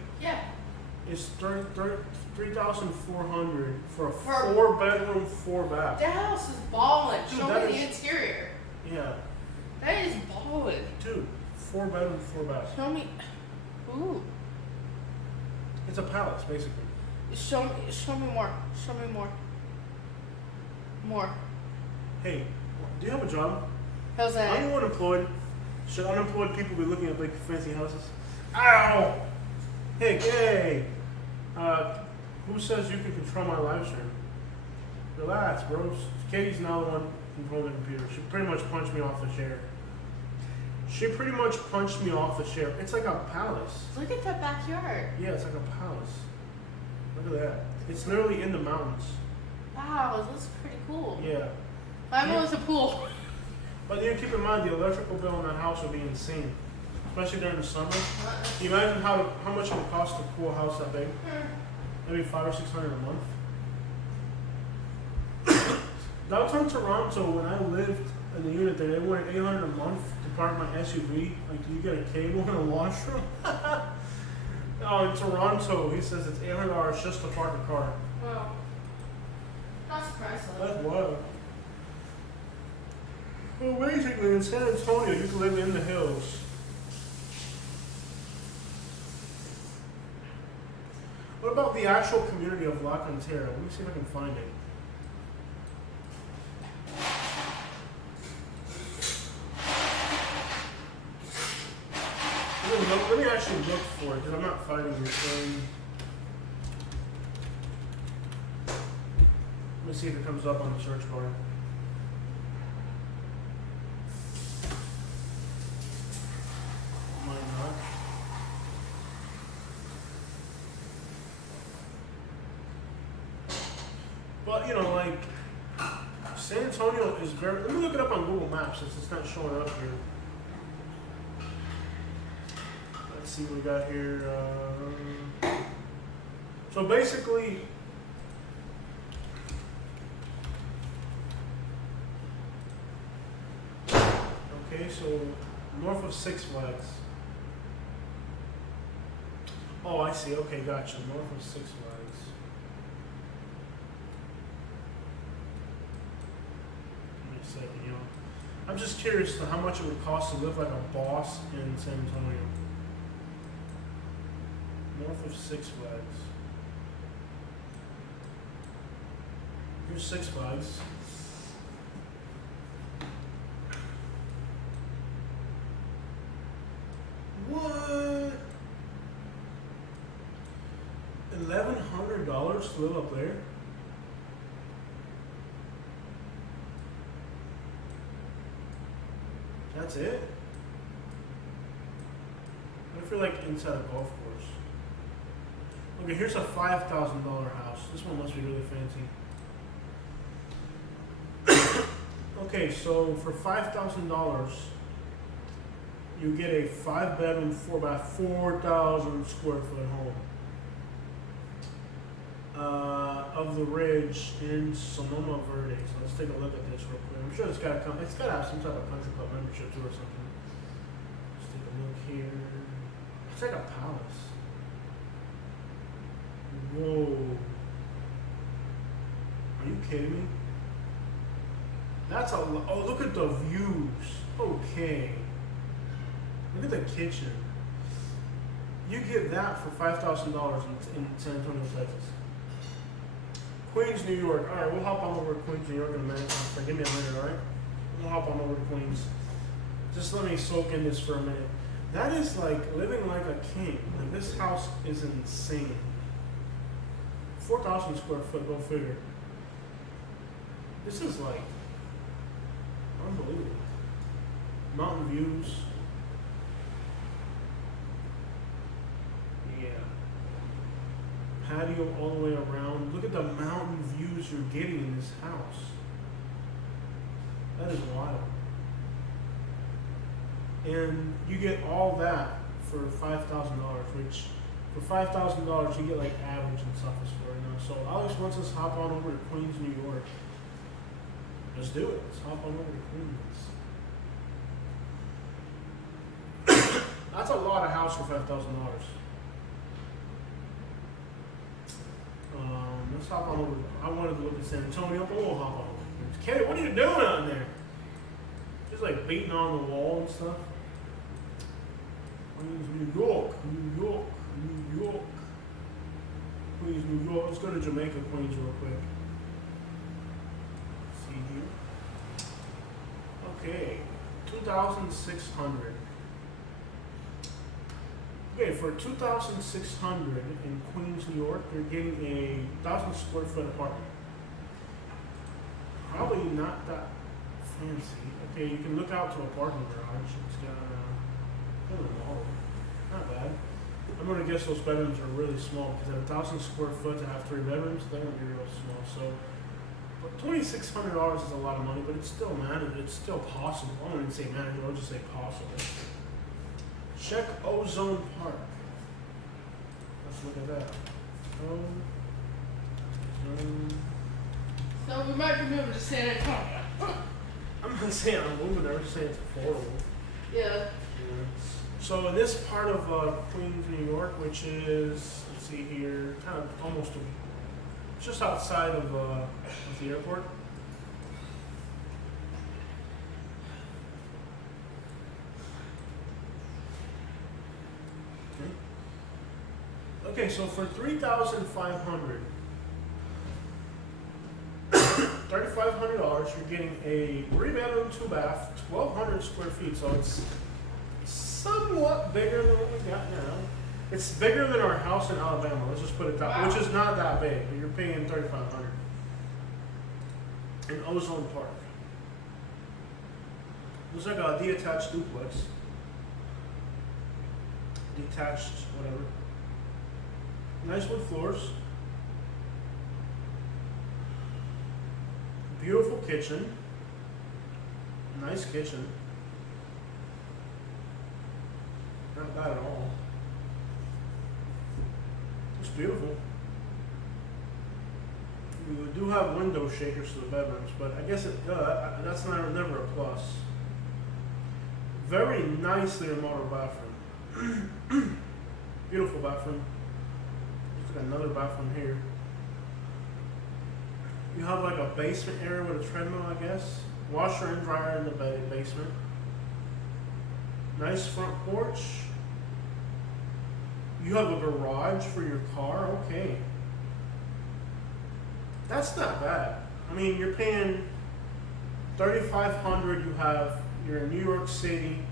is $3,400 for a 4-bedroom, 4-bath. That house is ballin'. Dude, Show me the interior. Yeah. That is ballin'. Dude, 4-bedroom, 4-bath. Show me. Ooh. It's a palace, basically. Show me more. Show me more. More. Hey, do you have a job? How's Are that? you unemployed? Should unemployed people be looking at big fancy houses? Ow! Hey! Who says you can control my live stream? Relax, bros. Katie's now the one controlling the computer. She pretty much punched me off the chair. It's like a palace. Look at that backyard. Yeah, it's like a palace. Look at that. It's literally in the mountains. Wow, this looks pretty cool. Yeah. Mine was a pool. But you keep in mind the electrical bill in that house would be insane. Especially during the summer. Can you imagine how much it would cost to cool a house that big? Maybe $500 or $600 a month. Downtown Toronto, when I lived in the unit there, they wanted $800 a month to park my SUV. Like, do you get a cable and a washroom? Oh, in Toronto, he says it's $800 just to park a car. Well, not surprised. That's wild. Well, basically, in San Antonio, you can live in the hills. What about the actual community of La Cantera? Let me see if I can find it. Let me actually look for it, because I'm not finding it. Let me see if it comes up on the search bar. Might not. But, you know, like, San Antonio is very... Let me look it up on Google Maps since it's not showing up here. Let's see what we got here. So basically... Okay, so north of Six Flags. Oh, I see. Okay, gotcha. North of Six Flags. Give me a second, you know. I'm just curious to how much it would cost to live like a boss in San Antonio. North of Six Flags. Here's Six Flags. What? $1,100 to live up there? That's it? What if you're like inside a golf course? Okay, here's a $5,000 house. This one must be really fancy. Okay, so for $5,000, you get a 5-bedroom, 4x4,000 square foot home. Of the Ridge in Sonoma Verde. So let's take a look at this real quick. I'm sure it's got to have some type of country club membership too or something. Let's take a look here. It's like a palace. Whoa. Are you kidding me? That's a lot. Oh, look at the views. Okay. Look at the kitchen. You get that for $5,000 in San Antonio, Texas. Queens, New York. All right, we'll hop on over to Queens, New York in a minute. Give me a minute, all right? We'll hop on over to Queens. Just let me soak in this for a minute. That is like living like a king. Like, this house is insane. 4,000 square foot, go figure. This is like unbelievable. Mountain views. Yeah. Patio all the way around. Look at the mountain views you're getting in this house. That is wild. And you get all that for $5,000, which for $5,000 you get like average and stuff as for right now. So Alex wants us to hop on over to Queens, New York. Let's do it. Let's hop on over to Queens. That's a lot of house for $5,000. Let's hop on over. I wanted to look at San Antonio, but we'll hop on over. Kenny, what are you doing out there? Just like beating on the wall and stuff. Queens, New York, New York, New York. Let's go to Jamaica, Queens, real quick. See here. Okay, 2,600. Okay, for 2,600 in Queens, New York, you're getting a 1,000 square foot apartment. Probably not that fancy. Okay, you can look out to a parking garage. It's got a little wall. Not bad. I'm gonna guess those bedrooms are really small because at 1,000 square foot to have 3 bedrooms, they're gonna be real small. So, but $2,600 is a lot of money, but it's still manageable. It's still possible. I wouldn't even say manageable. I'll just say possible. Check Ozone Park. Let's look at that. Ozone. So we might be moving to San Antonio. I'm not saying I'm moving there. I'm just saying it's affordable. Yeah. Yeah. So in this part of Queens, New York, which is, let's see here, kind of almost just outside of the airport. Okay, so for 3,500, $3,500, you're getting a 3-bedroom, 2-bath, 1,200 square feet. So it's somewhat bigger than what we got now. It's bigger than our house in Alabama. Let's just put it that, which is not that big. But you're paying $3,500 in Ozone Park. Looks like a detached duplex. Detached, whatever. Nice wood floors. Beautiful kitchen. Nice kitchen. Not bad at all. It's beautiful. We do have window shakers to the bedrooms, but I guess that's never a plus. Very nicely remodeled bathroom. Beautiful bathroom. There's another bathroom here. You have like a basement area with a treadmill, I guess. Washer and dryer in the basement. Nice front porch. You have a garage for your car. Okay. That's not bad. I mean, you're paying $3,500. You're in New York City,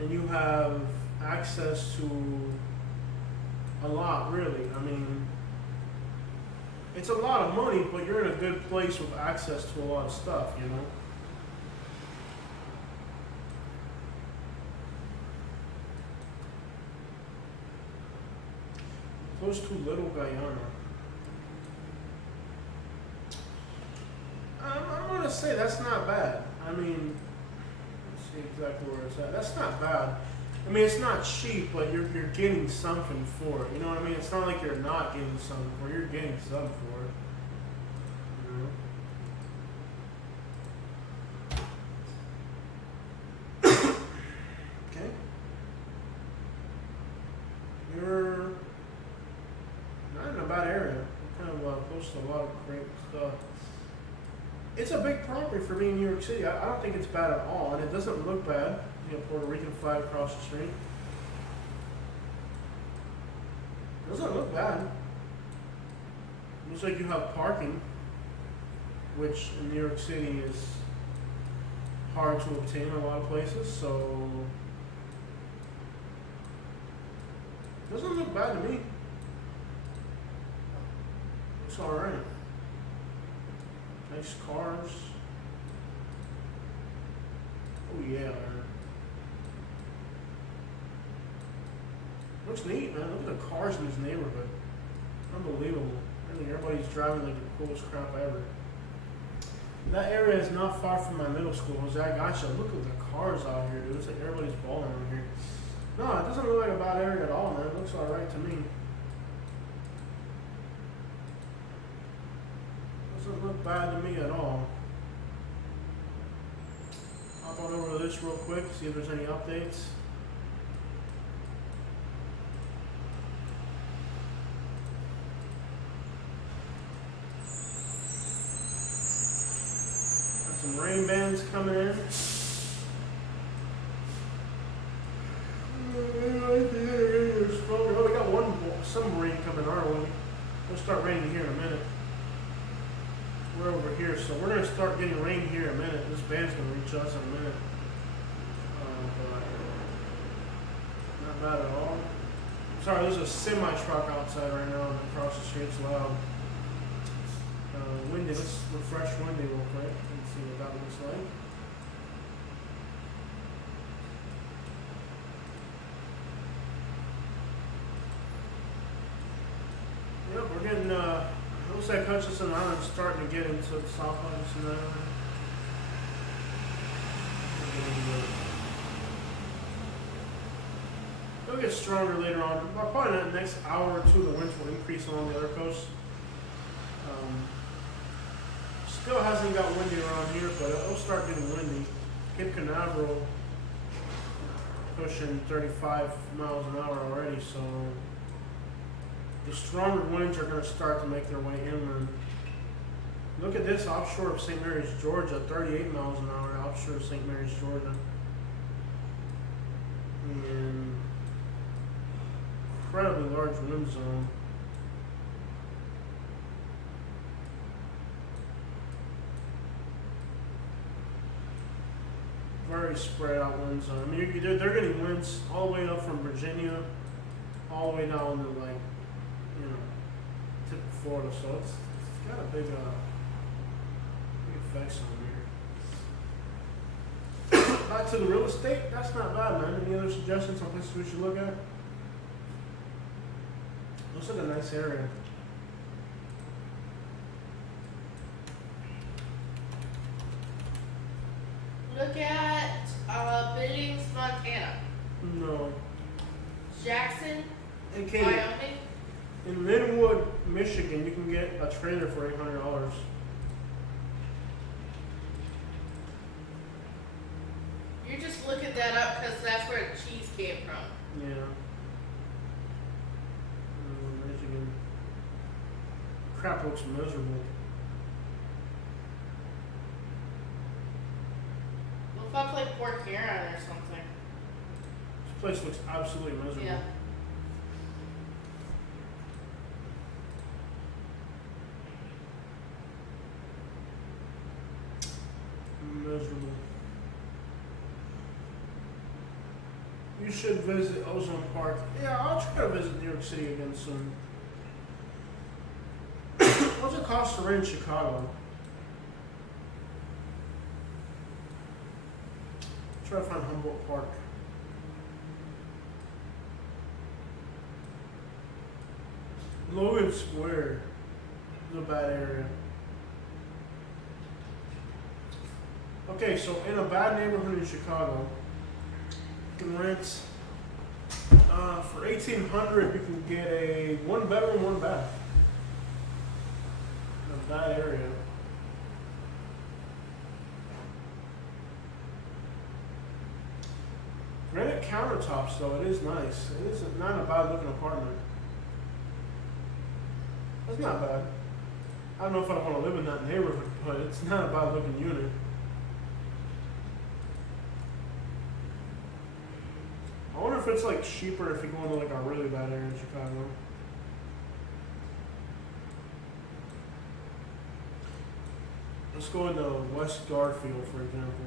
and you have access to a lot, really. I mean, it's a lot of money, but you're in a good place with access to a lot of stuff, you know? Close to Little Guyana. I'm going to say that's not bad. I mean, let's see exactly where it's at. That's not bad. I mean, it's not cheap, but you're getting something for it. You know what I mean? It's not like you're not getting something for it. You're getting something for it. You know? Okay. You're not in a bad area. You're kind of close to a lot of great stuff. It's a big property for being in New York City. I don't think it's bad at all, and it doesn't look bad. You know, Puerto Rican flag across the street. Doesn't look bad. Looks like you have parking, which in New York City is hard to obtain in a lot of places, so doesn't look bad to me. Looks alright. Nice cars. Oh yeah, man. Looks neat, man. Look at the cars in this neighborhood. Unbelievable. I think everybody's driving like the coolest crap ever. That area is not far from my middle school. I gotcha. Look at the cars out here, dude. It's like everybody's balling over here. No, it doesn't look like a bad area at all, man. It looks alright to me. Doesn't look bad to me at all. Hop on over to this real quick, see if there's any updates. Got some rain bands coming in. Oh, we got some rain coming our way. It'll start raining here in a minute. We're over here, so we're gonna start getting rain here in a minute. This band's gonna reach us in a minute. But not bad at all. Sorry, there's a semi truck outside right now across the street. It's loud. Windy. Let's refresh windy real quick and see what that looks like. Yep, we're getting, looks like Hutchinson Island's starting to get into the South Hutchinson Island. It'll get stronger later on. Probably in the next hour or two, the winds will increase along the other coast. Still hasn't got windy around here, but it'll start getting windy. Cape Canaveral pushing 35 miles an hour already, so the stronger winds are going to start to make their way inland. Look at this, offshore of St. Mary's, Georgia, 38 miles an hour, offshore of St. Mary's, Georgia. And incredibly large wind zone. Very spread out wind zone. I mean, they're getting winds all the way up from Virginia, all the way down to like, you know, tip of Florida. So it's got a big effects on here. Back to the real estate. That's not bad, man. Any other suggestions on places we should look at? Looks like a nice area. Look at Billings, Montana. No. Jackson, In Katy, Wyoming. in Linwood, Michigan, you can get a trailer for $800. You just looking that up because that's where the cheese came from. Yeah. Michigan. Crap looks miserable. What if I play Port Huron or something? This place looks absolutely miserable. Yeah. Miserable. You should visit Ozone Park. Yeah, I'll try to visit New York City again soon. What's it cost to rent in Chicago? Try to find Humboldt Park. Logan Square is a bad area. Okay, so in a bad neighborhood in Chicago, you can rent for $1,800. You can get a 1-bedroom, 1-bath. In a bad area. Granite countertops, though, it is nice. It is not a bad looking apartment. It's not bad. I don't know if I want to live in that neighborhood, but it's not a bad looking unit. I wonder if it's like cheaper if you go into like a really bad area in Chicago. Let's go into West Garfield, for example.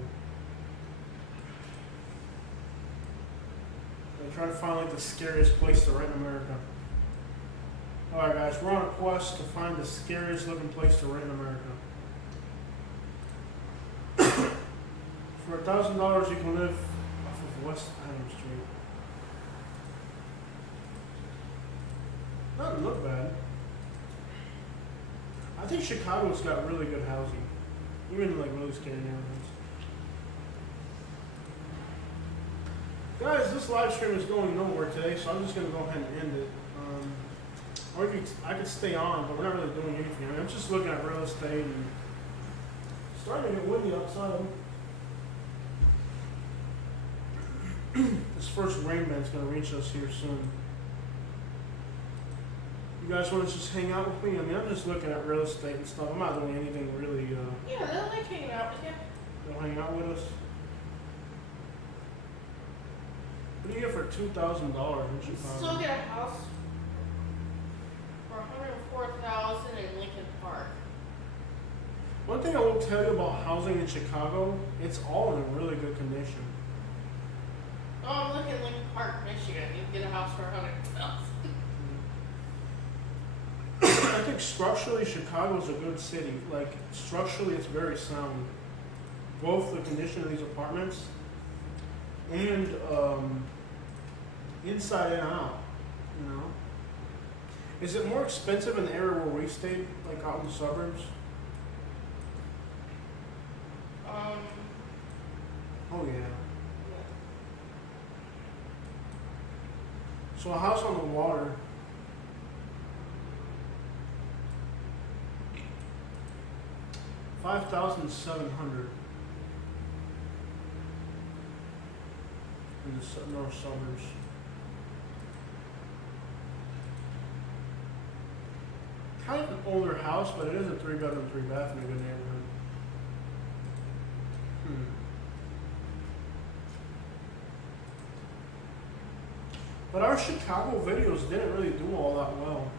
I'm trying to find like the scariest place to rent in America. Alright guys, we're on a quest to find the scariest looking place to rent in America. For $1,000 you can live off of West Adams Street. Doesn't look bad. I think Chicago's got really good housing. Even in like really scary neighborhoods. Guys, this live stream is going nowhere today, so I'm just going to go ahead and end it. Or I could stay on, but we're not really doing anything. I mean, I'm just looking at real estate and it's starting to get windy outside. This first rain band's going to reach us here soon. You guys want to just hang out with me? I mean, I'm just looking at real estate and stuff. I'm not doing anything really. Yeah, they'll like hanging out with you. They'll hang out with us. What do you get for $2,000 in You Chicago? still get a house for $140,000. $24,000 in Lincoln Park. One thing I will tell you about housing in Chicago, it's all in really good condition. Oh, I'm looking at Lincoln Park, Michigan. You can get a house for $100,000. I think structurally Chicago's a good city. Like structurally it's very sound. Both the condition of these apartments and inside and out, you know. Is it more expensive in the area where we stayed, like out in the suburbs? Oh yeah. So a house on the water, $5,700 in the north suburbs. Kind of an older house, but it is a 3-bedroom, 3-bath in a good neighborhood. But our Chicago videos didn't really do all that well.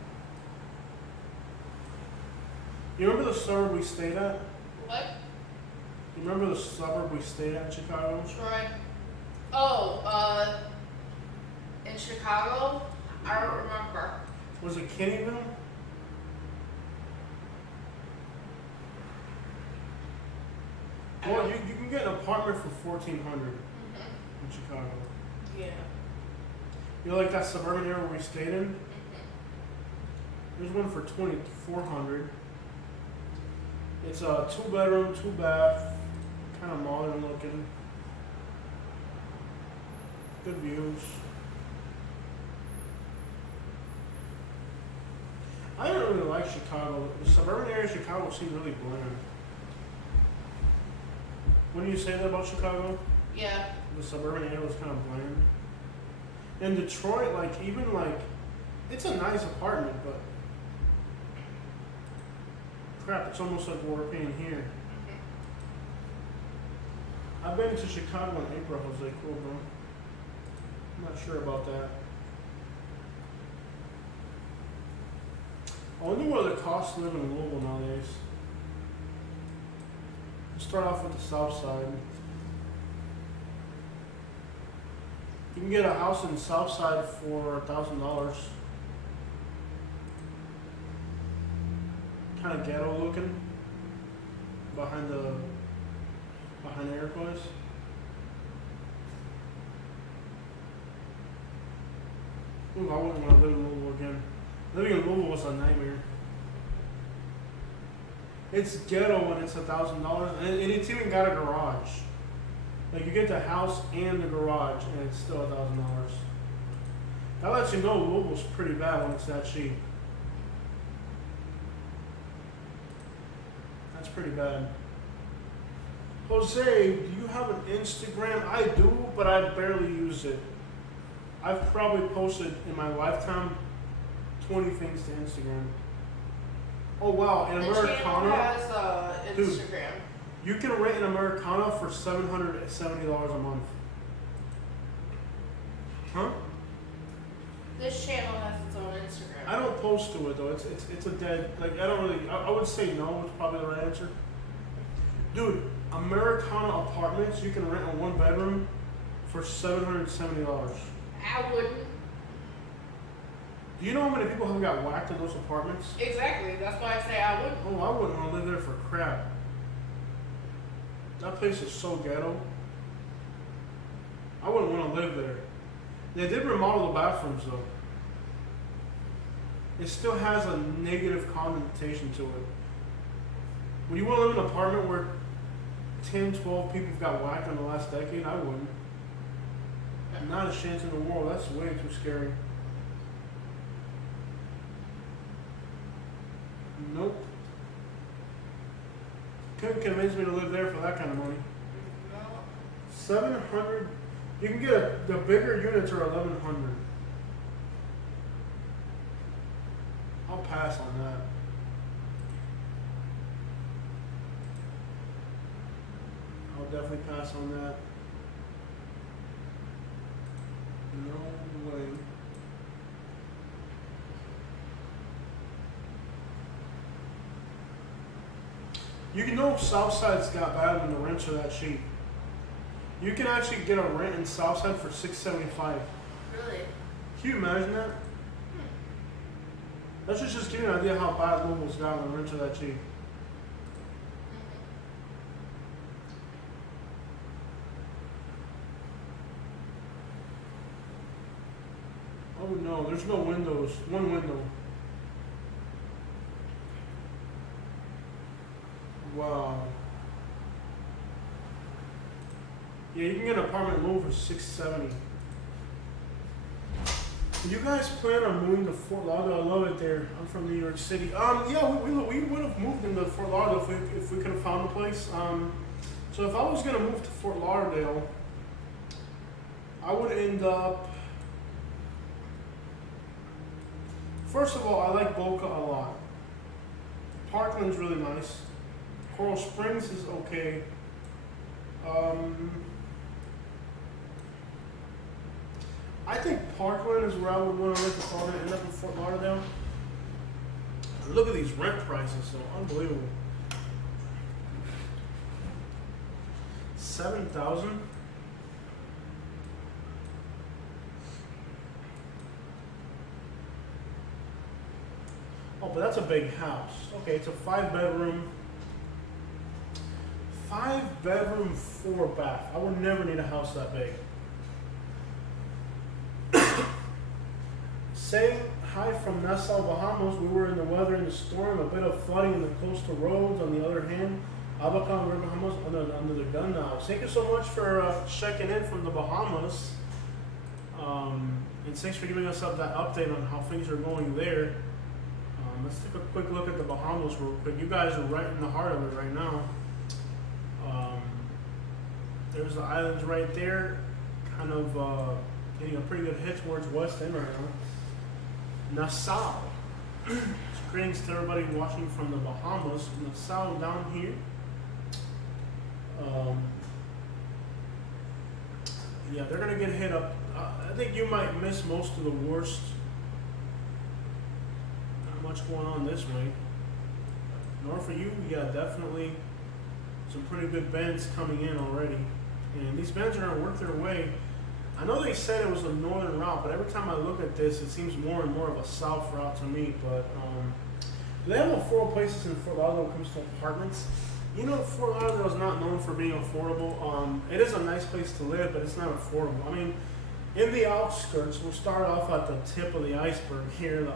You remember the suburb we stayed at? What? You remember the suburb we stayed at in Chicago? Troy. Oh, in Chicago? I don't remember. Was it Kennyville? Well, you can get an apartment for $1,400 in Chicago. Yeah. You know, like that suburban area we stayed in? There's one for $2,400. It's a 2-bedroom, 2-bath, kind of modern looking. Good views. I don't really like Chicago. The suburban area of Chicago seems really bland. Wouldn't you say that about Chicago? Yeah. The suburban area was kind of bland. In Detroit, like even like, it's a nice apartment, but crap, it's almost like what we're paying here. I've been to Chicago in April, Jose. Cool, bro. I'm not sure about that. I wonder what it costs to live in Louisville nowadays. Let's start off with the south side. You can get a house in the south side for $1,000. Kind of ghetto looking. Behind the airplanes. Ooh, I wouldn't want to live in Louisville again. Living in Louisville was a nightmare. It's ghetto and it's $1,000, and it's even got a garage. Like you get the house and the garage, and it's still $1,000. That lets you know Louisville's pretty bad when it's that cheap. That's pretty bad. Jose, do you have an Instagram? I do, but I barely use it. I've probably posted in my lifetime 20 things to Instagram. Oh wow, an Americana. The channel has Dude, Instagram. you can rent an Americana for $770 a month. Huh? This channel has its own Instagram. I don't post to it though. It's a dead, like I don't really, I would say no is probably the right answer. Dude, Americana apartments you can rent a 1-bedroom for $770. I wouldn't. Do you know how many people have got whacked in those apartments? Exactly. That's why I say I wouldn't. Oh, I wouldn't want to live there for crap. That place is so ghetto. I wouldn't want to live there. They did remodel the bathrooms though. It still has a negative connotation to it. Would you want to live in an apartment where 10, 12 people got whacked in the last decade? I wouldn't. Not a chance in the world. That's way too scary. Nope. Couldn't convince me to live there for that kind of money. No. 700. You can get the bigger units are 1,100. I'll pass on that. I'll definitely pass on that. No way. You can know Southside's got bad when the rents are that cheap. You can actually get a rent in Southside for $675. Really? Can you imagine that? That should just give you an idea how bad Louisville's got when rents are that cheap. Oh no, there's no windows. One window. Wow. Yeah, you can get an apartment in Louisville for $670. You guys plan on moving to Fort Lauderdale? I love it there. I'm from New York City. Yeah, we would have moved into Fort Lauderdale if we could have found a place. So if I was gonna move to Fort Lauderdale, I would end up. First of all, I like Boca a lot. Parkland's really nice. Coral Springs is okay. I think Parkland is where I would want to live if I were to end up in Fort Lauderdale. Look at these rent prices, though. Unbelievable. $7,000. Oh, but that's a big house. Okay, it's a 5-bedroom. 5-bedroom, 4-bath. I would never need a house that big. Saying hi from Nassau, Bahamas. We were in the weather in the storm, a bit of flooding in the coastal roads. On the other hand, Abacan, we're Bahamas under the gun now. Thank you so much for checking in from the Bahamas. And thanks for giving us that update on how things are going there. Let's take a quick look at the Bahamas real quick. You guys are right in the heart of it right now. There's the islands right there, kind of getting a pretty good hit towards West End right now. Nassau. Greetings to everybody watching from the Bahamas. Nassau down here. Yeah, they're gonna get hit up. I think you might miss most of the worst. Not much going on this way. North of you, yeah, definitely some pretty good bends coming in already. And these bends are gonna work their way. I know they said it was a northern route, but every time I look at this, it seems more and more of a south route to me. But they have affordable places in Fort Lauderdale when it comes to apartments. You know, Fort Lauderdale is not known for being affordable. It is a nice place to live, but it's not affordable. I mean, in the outskirts, we'll start off at the tip of the iceberg here.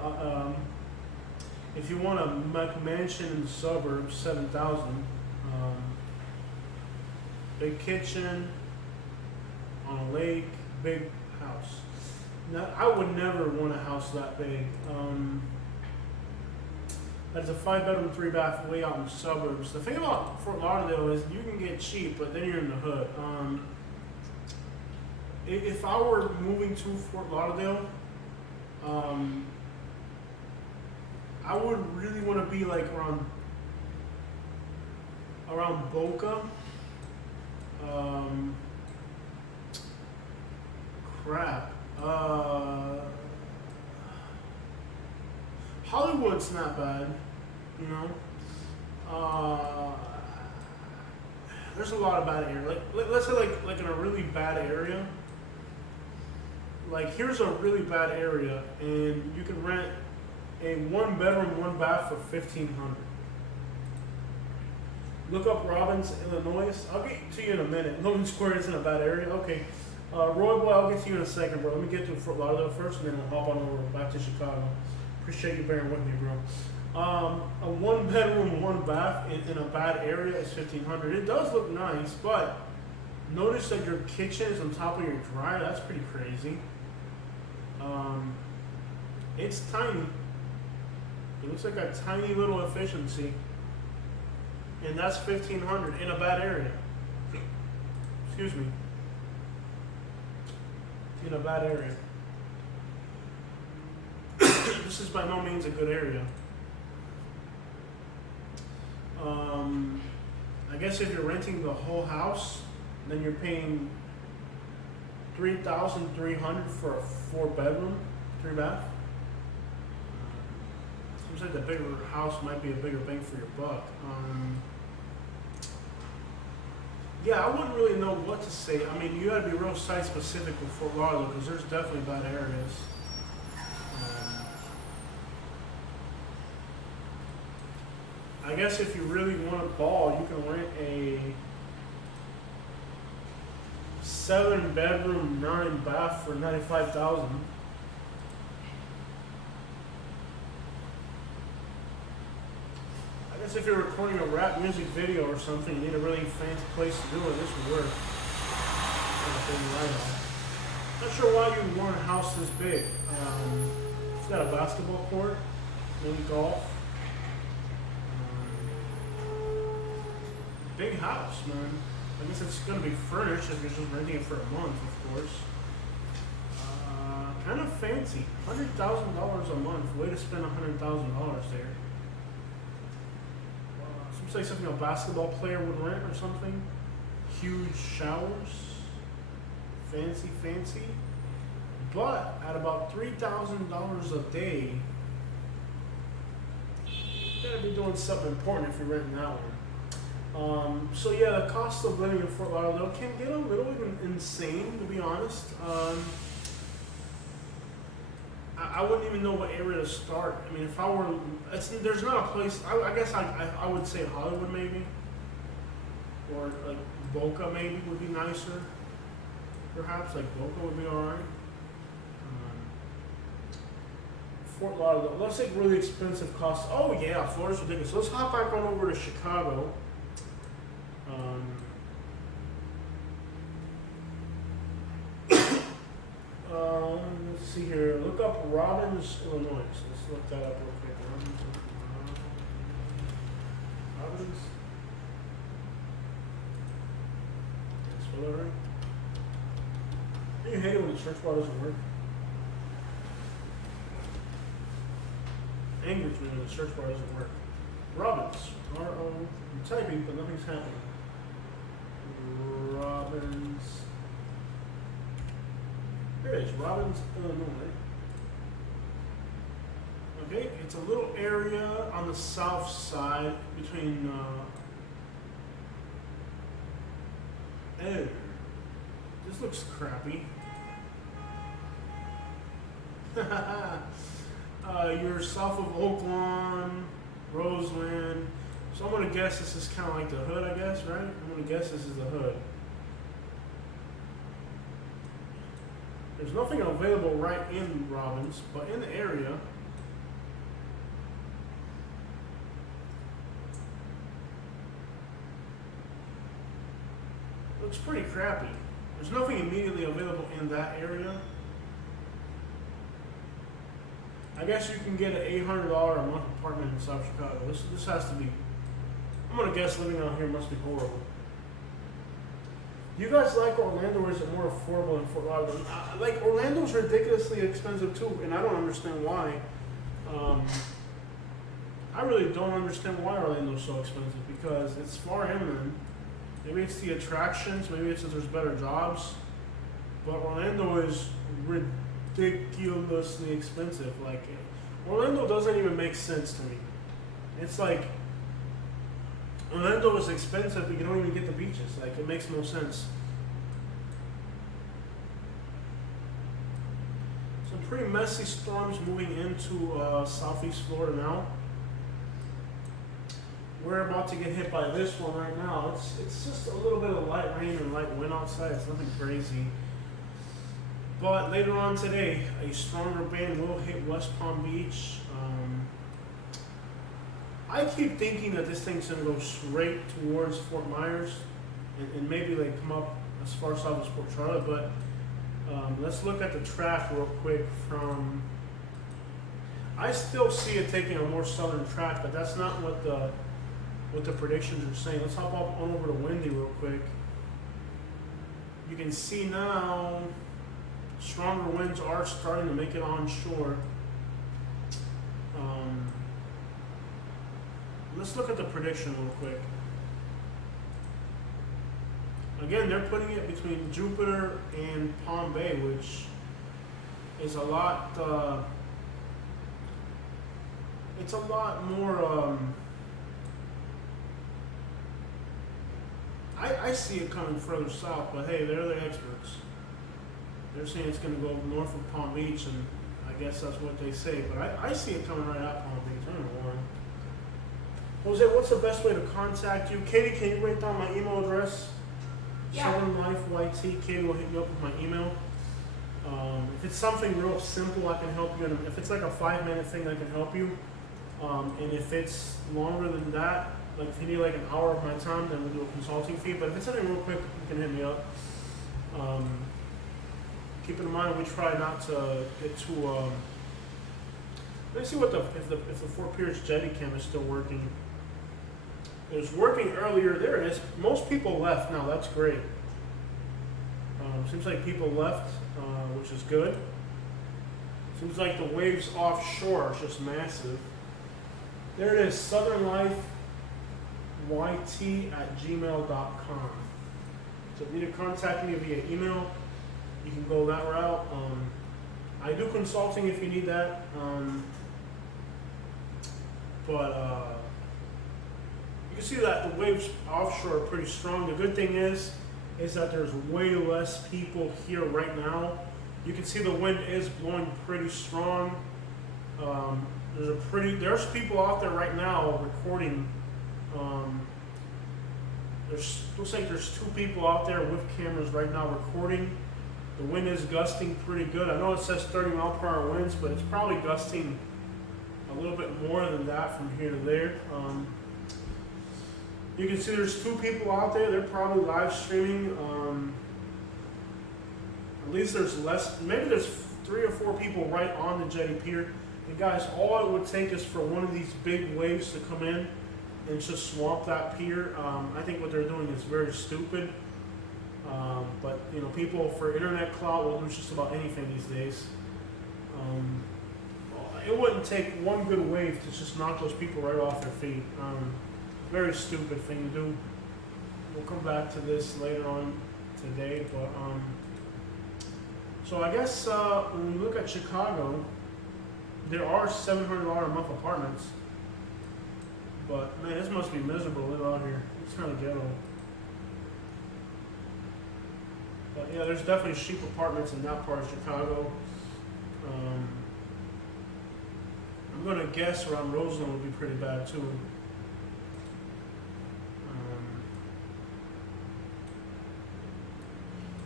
If you want a McMansion in the suburbs, $7,000. Big kitchen on a lake, big house. Now, I would never want a house that big. That's a 5-bedroom, 3-bath way out in the suburbs. The thing about Fort Lauderdale is you can get cheap, but then you're in the hood. If I were moving to Fort Lauderdale, I would really want to be like around Boca. Crap. Hollywood's not bad, you know. There's a lot of bad area. Let's say like in a really bad area. Like here's a really bad area, and you can rent a 1-bedroom, 1-bath for $1,500. Look up Robbins, Illinois. I'll get to you in a minute. Logan Square isn't a bad area. Okay. Roy Boy, I'll get to you in a second, bro. Let me get to Fort Lauderdale first, and then we'll hop on over back to Chicago. Appreciate you bearing with me, bro. A 1-bedroom, 1-bath in a bad area is $1,500. It does look nice, but notice that your kitchen is on top of your dryer. That's pretty crazy. It's tiny. It looks like a tiny little efficiency. And that's $1,500 in a bad area. Excuse me. In a bad area. This is by no means a good area. I guess if you're renting the whole house, then you're paying $3,300 for a 4-bedroom, 3-bath. Seems like the bigger house might be a bigger bang for your buck. Yeah, I wouldn't really know what to say. I mean, you got to be real site specific with Fort Lauderdale because there's definitely bad areas. I guess if you really want a ball, you can rent a 7-bedroom, 9-bath for $95,000. I guess if you're recording a rap music video or something, you need a really fancy place to do it. This would work. Not sure why you'd want a house this big. It's got a basketball court, maybe golf. Big house, man. I guess it's gonna be furnished if you're just renting it for a month, of course. Kind of fancy. $100,000 a month. Way to spend $100,000 there. Seems like something a basketball player would rent or something. Huge showers. Fancy, fancy. But at about $3,000 a day, you gotta be doing something important if you're renting that one. So yeah, the cost of living in Fort Lauderdale can get a little insane, to be honest. I wouldn't even know what area to start. I mean, if I were, there's not a place. I guess I would say Hollywood maybe, or like Boca maybe would be nicer. Perhaps like Boca would be alright. Fort Lauderdale. Let's take really expensive costs. Oh yeah, Florida's ridiculous. So let's hop back on over to Chicago. Let's see here. Look up Robbins, Illinois. So let's look that up real quick. Robbins. Spell that right? Do you hate it when the search bar doesn't work? Angers me when the search bar doesn't work. Robbins. R-O. I'm typing, but nothing's happening. Robbins. Here it is, Robbins, Illinois. Okay, it's a little area on the south side between, this looks crappy. You're south of Oaklawn, Roseland. So I'm gonna guess this is kind of like the hood, I guess, right? I'm gonna guess this is the hood. There's nothing available right in Robbins, but in the area. Looks pretty crappy. There's nothing immediately available in that area. I guess you can get an $800 a month apartment in South Chicago. This has to be, I'm gonna guess living out here must be horrible. You guys like Orlando, or is it more affordable than Fort Lauderdale? Like, Orlando's ridiculously expensive too, and I don't understand why. I really don't understand why Orlando's so expensive, because it's far inland. Maybe it's the attractions, maybe it's that there's better jobs, but Orlando is ridiculously expensive. Like, Orlando doesn't even make sense to me. It's like, Orlando is expensive, but you don't even get the beaches. Like, it makes no sense. Some pretty messy storms moving into southeast Florida now. We're about to get hit by this one right now. It's just a little bit of light rain and light wind outside. It's nothing crazy. But later on today, a stronger band will hit West Palm Beach. I keep thinking that this thing's gonna go straight towards Fort Myers and maybe like come up as far south as Port Charlotte. But let's look at the track real quick from. I still see it taking a more southern track, but that's not what the predictions are saying. Let's hop up on over to Windy real quick. You can see now stronger winds are starting to make it onshore. Let's look at the prediction real quick. Again, they're putting it between Jupiter and Palm Bay, which is a lot. It's a lot more. I see it coming further south, but hey, they're the experts. They're saying it's going to go north of Palm Beach, and I guess that's what they say. But I see it coming right out Palm Beach. I don't know why. Jose, what's the best way to contact you? Katie, can you write down my email address? Yeah. Southern Life YT. Katie will hit you up with my email. If it's something real simple, I can help you. And if it's like a 5-minute thing, I can help you. And if it's longer than that, like if you need like an hour of my time, then we'll do a consulting fee. But if it's something real quick, you can hit me up. Keep in mind, we try not to get too. Let's see what if the Fort Pierce Jetty Cam is still working. It was working earlier. There it is. Most people left now. That's great. Seems like people left, which is good. Seems like the waves offshore are just massive. There it is. Southern Life YT@gmail.com. So if you need to contact me via email, you can go that route. I do consulting if you need that. But you can see that the waves offshore are pretty strong. The good thing is that there's way less people here right now. You can see the wind is blowing pretty strong. There's people out there right now recording. Looks like there's 2 people out there with cameras right now recording. The wind is gusting pretty good. I know it says 30-mile-per-hour winds, but it's probably gusting a little bit more than that from here to there. You can see there's 2 people out there. They're probably live streaming. At least there's less. Maybe there's 3 or 4 people right on the jetty pier. And guys, all it would take is for one of these big waves to come in and just swamp that pier. I think what they're doing is very stupid. But you know, people for internet clout will do just about anything these days. It wouldn't take one good wave to just knock those people right off their feet. Very stupid thing to do. We'll come back to this later on today, but so I guess when we look at Chicago, there are $700 a month apartments. But man, this must be miserable to live out here. It's kind of ghetto. But yeah, there's definitely cheap apartments in that part of Chicago. I'm gonna guess around Roseland would be pretty bad too.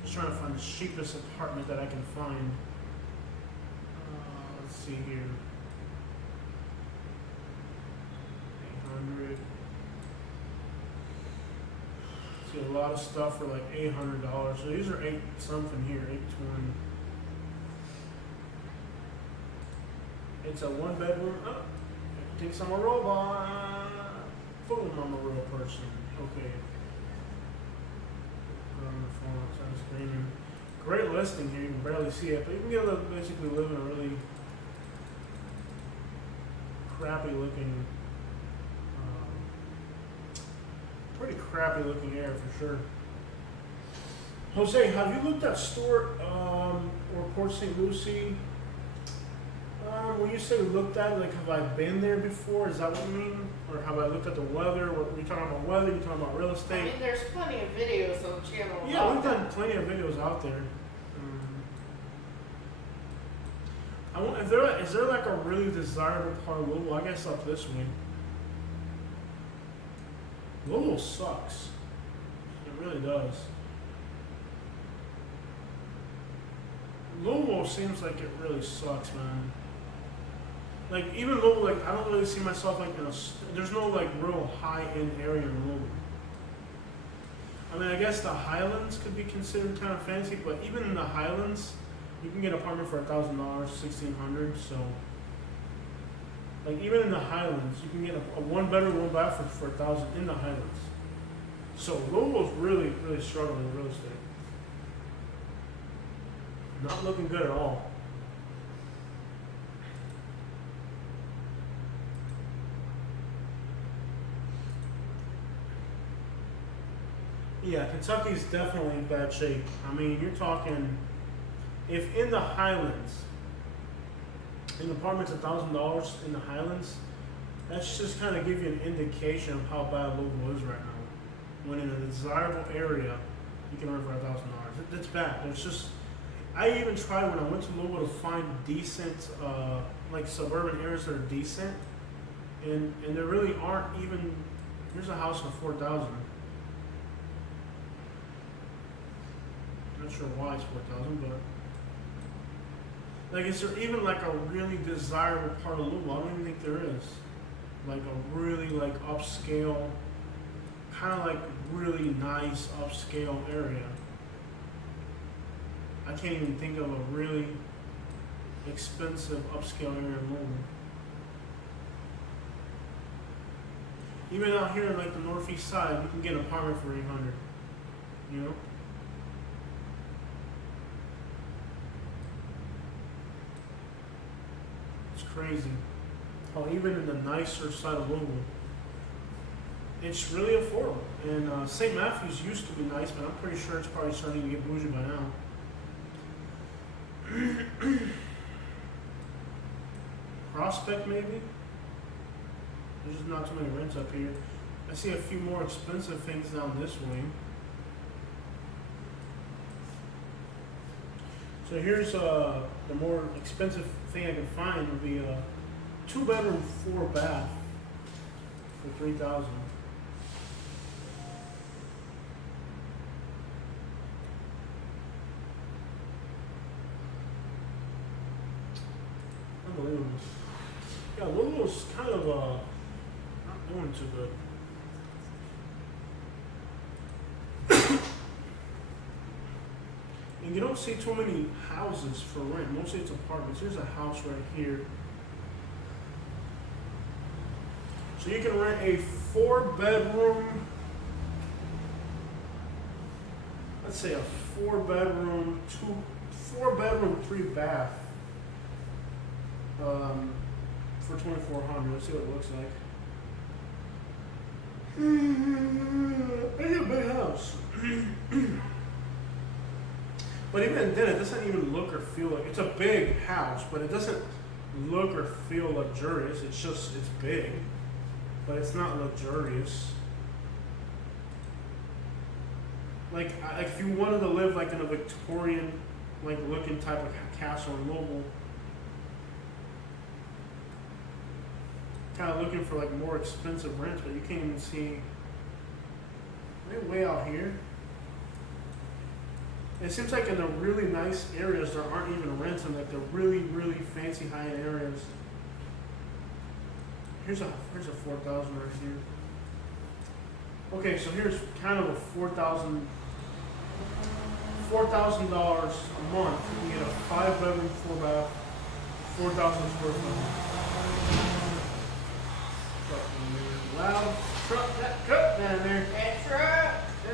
Just trying to find the cheapest apartment that I can find. Let's see here. 800. See a lot of stuff for like $800. So these are 8 something here, 820. It's a 1-bedroom. Oh, thinks I'm a robot. Boom, I'm a real person. Okay. On the phone, so I'm screaming. Great listing here. You can barely see it, but you can basically live in a really crappy looking. Pretty crappy looking area for sure. Jose, have you looked at Stuart or Port St. Lucie? When you say looked at, like, have I been there before? Is that what you mean? Or have I looked at the weather? What, are you talking about weather? Are you talking about real I estate? mean, there's plenty of videos on the channel. Yeah, we've done plenty of videos out there. Is there like a really desirable part of Louisville? I guess up this way. Louisville sucks. It really does. Louisville seems like it really sucks, man. Like, even Louisville, like, I don't really see myself like in there's no like real high-end area in Louisville. I mean, I guess the Highlands could be considered kind of fancy, but even in the Highlands, you can get an apartment for $1,000, $1,600. So, like, even in the Highlands, you can get a 1-bedroom, 1-bath for $1,000 in the Highlands. So Louisville's really, really struggling with real estate. Not looking good at all. Yeah, Kentucky's definitely in bad shape. I mean, you're talking, if in the Highlands, an apartment's $1,000 in the Highlands, that's just kind of give you an indication of how bad Louisville is right now. when in a desirable area, you can rent for $1,000. It's bad. It's just, I even tried when I went to Louisville to find decent, like suburban areas that are decent, and there really aren't even. Here's a house for 4,000. Not sure why it's 4,000, but like, is there even like a really desirable part of Louisville? I don't even think there is. Like a really like upscale, kind of like really nice upscale area. I can't even think of a really expensive upscale area in Louisville. Even out here in like the northeast side, you can get an apartment for 800. You know? It's crazy. How even in the nicer side of Louisville, it's really affordable. And St. Matthews used to be nice, but I'm pretty sure it's probably starting to get bougie by now. Prospect maybe? There's just not too many rents up here. I see a few more expensive things down this way. So here's the more expensive thing I can find would be a 2-bedroom, 4-bath for 3,000. Unbelievable. Yeah, Louisville's kind of not doing too good. And you don't see too many houses for rent. Mostly it's apartments. Here's a house right here. So you can rent a 4-bedroom, let's say a 4-bedroom, 3-bath for 2,400. Let's see what it looks like. It's a big house. But even then, it doesn't even look or feel like, it's a big house, but it doesn't look or feel luxurious. It's just, it's big, but it's not luxurious. Like if you wanted to live like in a Victorian, like looking type of castle in Louisville, kind of looking for like more expensive rents, but you can't even see. They're way out here. It seems like in the really nice areas there aren't even rents in like the really, really fancy high-end areas. Here's a 4,000 right here. Okay, so here's kind of a $4,000 a month. You can get a 5-bedroom, 4-bath, 4,000 square foot. Loud truck, that truck down there. That truck.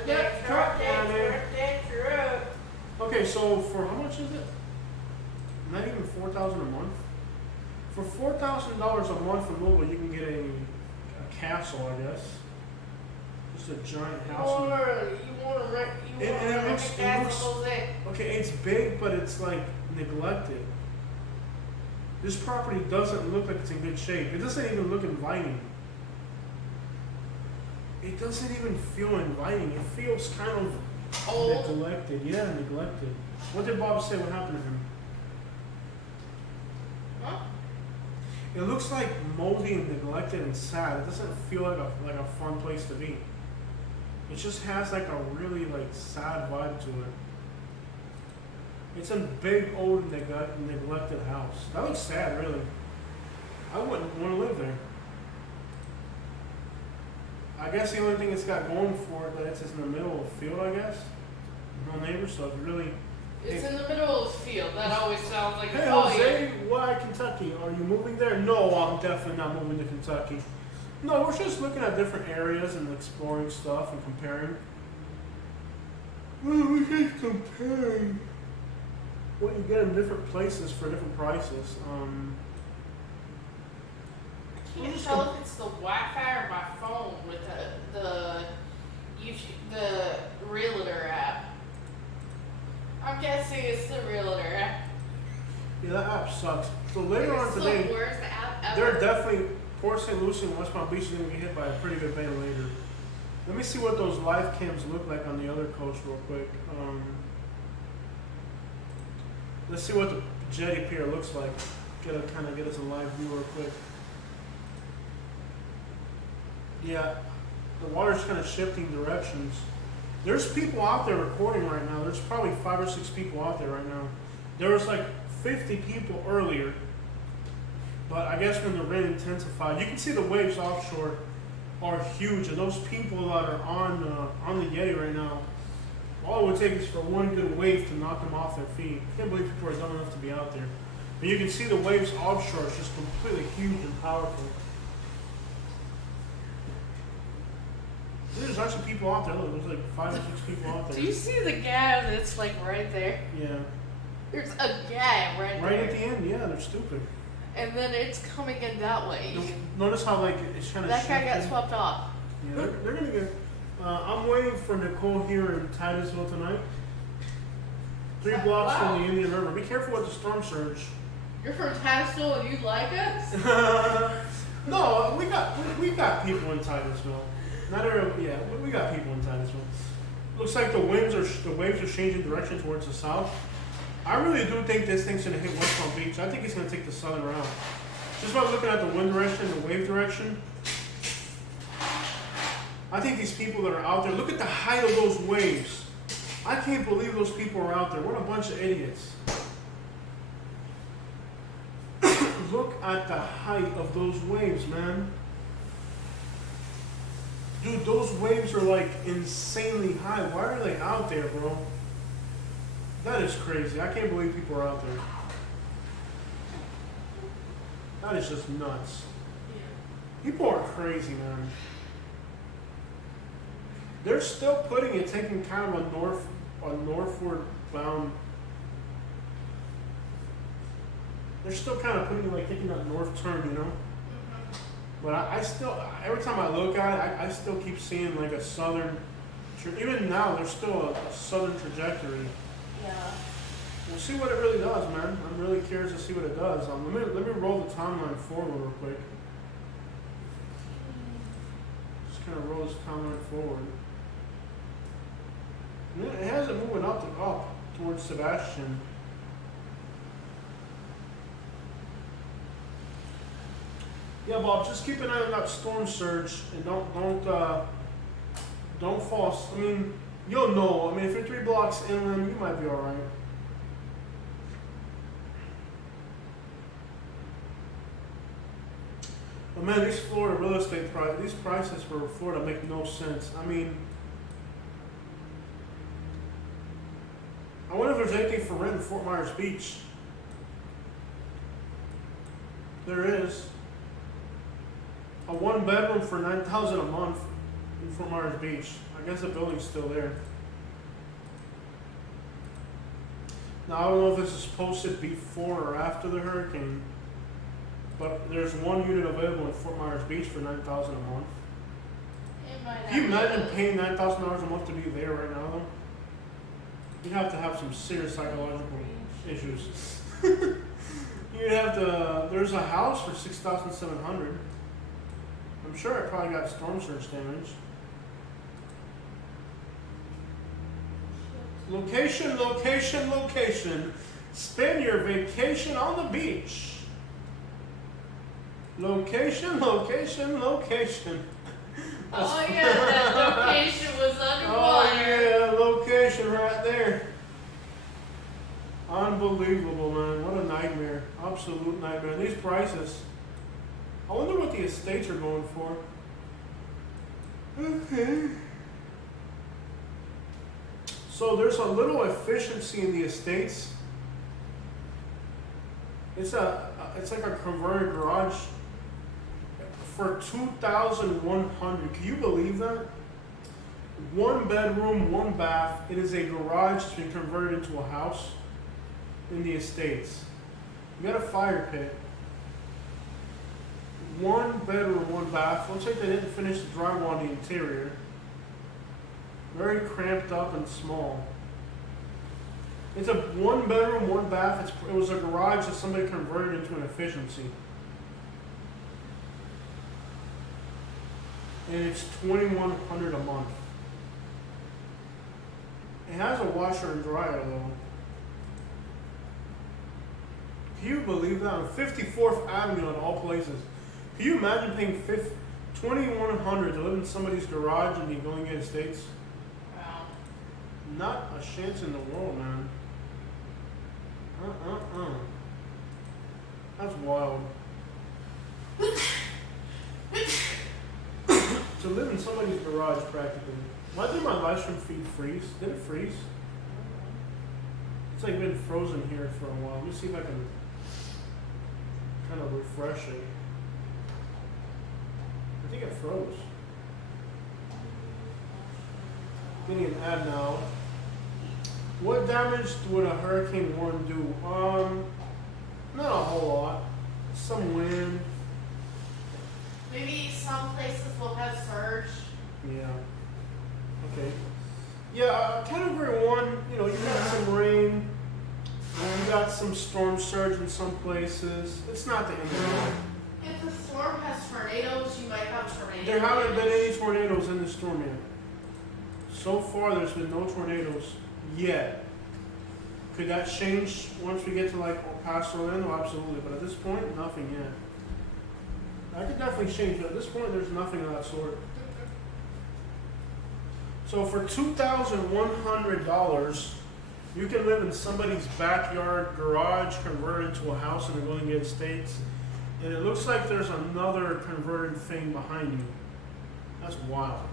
That truck down there. That truck. Okay, so for how much is it? Not even $4,000 a month. For $4,000 a month in Louisville, you can get a castle, I guess. Just a giant house. You want to rent a castle, Jose? Okay, it's big, but it's like neglected. This property doesn't look like it's in good shape. It doesn't even look inviting. It doesn't even feel inviting. It feels kind of old. Neglected. Yeah, neglected. What did Bob say? What happened to him? Huh? It looks like moldy and neglected and sad. It doesn't feel like a fun place to be. It just has like a really like sad vibe to it. It's a big old neglected house. That looks sad, really. I wouldn't want to live there. I guess the only thing it's got going for it that it's in the middle of a field, I guess. No neighbors, so it's really. It's in the middle of the field. That always sounds like Hey Jose, why Kentucky? Are you moving there? No, I'm definitely not moving to Kentucky. No, we're just looking at different areas and exploring stuff and comparing. Well, we keep comparing what you get in different places for different prices. I can't tell if it's the Wi-Fi or my phone with the Realtor app. I'm guessing it's the Realtor app. Yeah, that app sucks. So later on today, the worst app ever. they're definitely Port St. Lucie and West Palm Beach is going to get hit by a pretty good band later. Let me see what those live cams look like on the other coast real quick. Let's see what the jetty pier looks like. Kind of get us a live view real quick. Yeah, the water's kind of shifting directions. There's people out there recording right now. There's probably 5 or 6 people out there right now. There was like 50 people earlier, but I guess when the rain intensified, you can see the waves offshore are huge, and those people that are on the Yeti right now, all it would take is for one good wave to knock them off their feet. I can't believe people are dumb enough to be out there. But you can see the waves offshore. It's just completely huge and powerful. There's actually people out there. Look, there's like 5 or 6 people out there. Do you see the gap that's like right there? Yeah. There's a gap right there. Right at the end, yeah, they're stupid. And then it's coming in that way. Notice how like it's kind of that guy got swept off. Yeah, they're gonna get. I'm waiting for Nicole here in Titusville tonight. 3 blocks from the Indian River. Be careful with the storm surge. You're from Titusville and you like us? No, we got people in Titusville. Not every, yeah, we got people in Titusville. Looks like the waves are changing direction towards the south. I really do think this thing's gonna hit West Palm Beach. I think it's gonna take the southern route. Just by looking at the wind direction, the wave direction. I think these people that are out there, look at the height of those waves. I can't believe those people are out there. What a bunch of idiots. Look at the height of those waves, man. Dude, those waves are like insanely high. Why are they out there, bro? That is crazy. I can't believe people are out there. That is just nuts. People are crazy, man. They're still putting it, taking kind of a northward bound. They're still kind of putting it like taking that north turn, you know. Mm-hmm. But I still, every time I look at it, I still keep seeing like a southern. Even now, there's still a southern trajectory. Yeah. We'll see what it really does, man. I'm really curious to see what it does. Let me roll the timeline forward real quick. Just kind of roll this timeline forward. It has it moving up towards Sebastian. Yeah, Bob. Just keep an eye on that storm surge and don't fall. I mean, you'll know. I mean, if you're 3 blocks inland, you might be all right. But man, these Florida real estate these prices for Florida make no sense. I mean, I wonder if there's anything for rent in Fort Myers Beach. There is. A 1-bedroom for $9,000 a month in Fort Myers Beach. I guess the building's still there. Now I don't know if this is posted before or after the hurricane, but there's 1 unit available in Fort Myers Beach for $9,000 a month. Can you imagine paying $9,000 a month to be there right now, though? You'd have to have some serious psychological issues. You'd have to. There's a house for $6,700. I'm sure it probably got storm surge damage. Location, location, location. Spend your vacation on the beach. Location, location, location. Oh yeah, that location was underwater. Oh yeah, location right there. Unbelievable, man. What a nightmare. Absolute nightmare. These prices. I wonder what the estates are going for. Okay. So there's a little efficiency in the estates. It's like a converted garage for $2,100. Can you believe that? 1 bedroom, 1 bath. It is a garage to be converted into a house in the estates. You got a fire pit. 1 bedroom, 1 bath. Looks like they didn't finish the drywall on the interior. Very cramped up and small. It's a 1 bedroom, 1 bath. It was a garage that somebody converted into an efficiency. and it's $2,100 a month. It has a washer and dryer though. Can you believe that? On 54th Avenue, of all places. Can you imagine paying $2,100 to live in somebody's garage in the United States? Wow. Not a chance in the world, man. That's wild. To live in somebody's garage, practically. Why did my live stream feed freeze? Did it freeze? It's like been frozen here for a while. Let me see if I can kind of refresh it. I think it froze. Getting an ad now. What damage would a Hurricane Warren do? Not a whole lot. Some wind. Maybe some places will have surge. Yeah. Okay. Yeah, category 1, you know, you got some rain, you got some storm surge in some places. It's not the end of the world. If the storm has tornadoes, you might have tornadoes. There haven't been any tornadoes in the storm yet. So far, there's been no tornadoes yet. Could that change once we get to like past Orlando? Absolutely. But at this point, nothing yet. That could definitely change, but at this point, there's nothing of that sort. So for $2,100, you can live in somebody's backyard garage converted to a house in the United States, and it looks like there's another converted thing behind you. That's wild.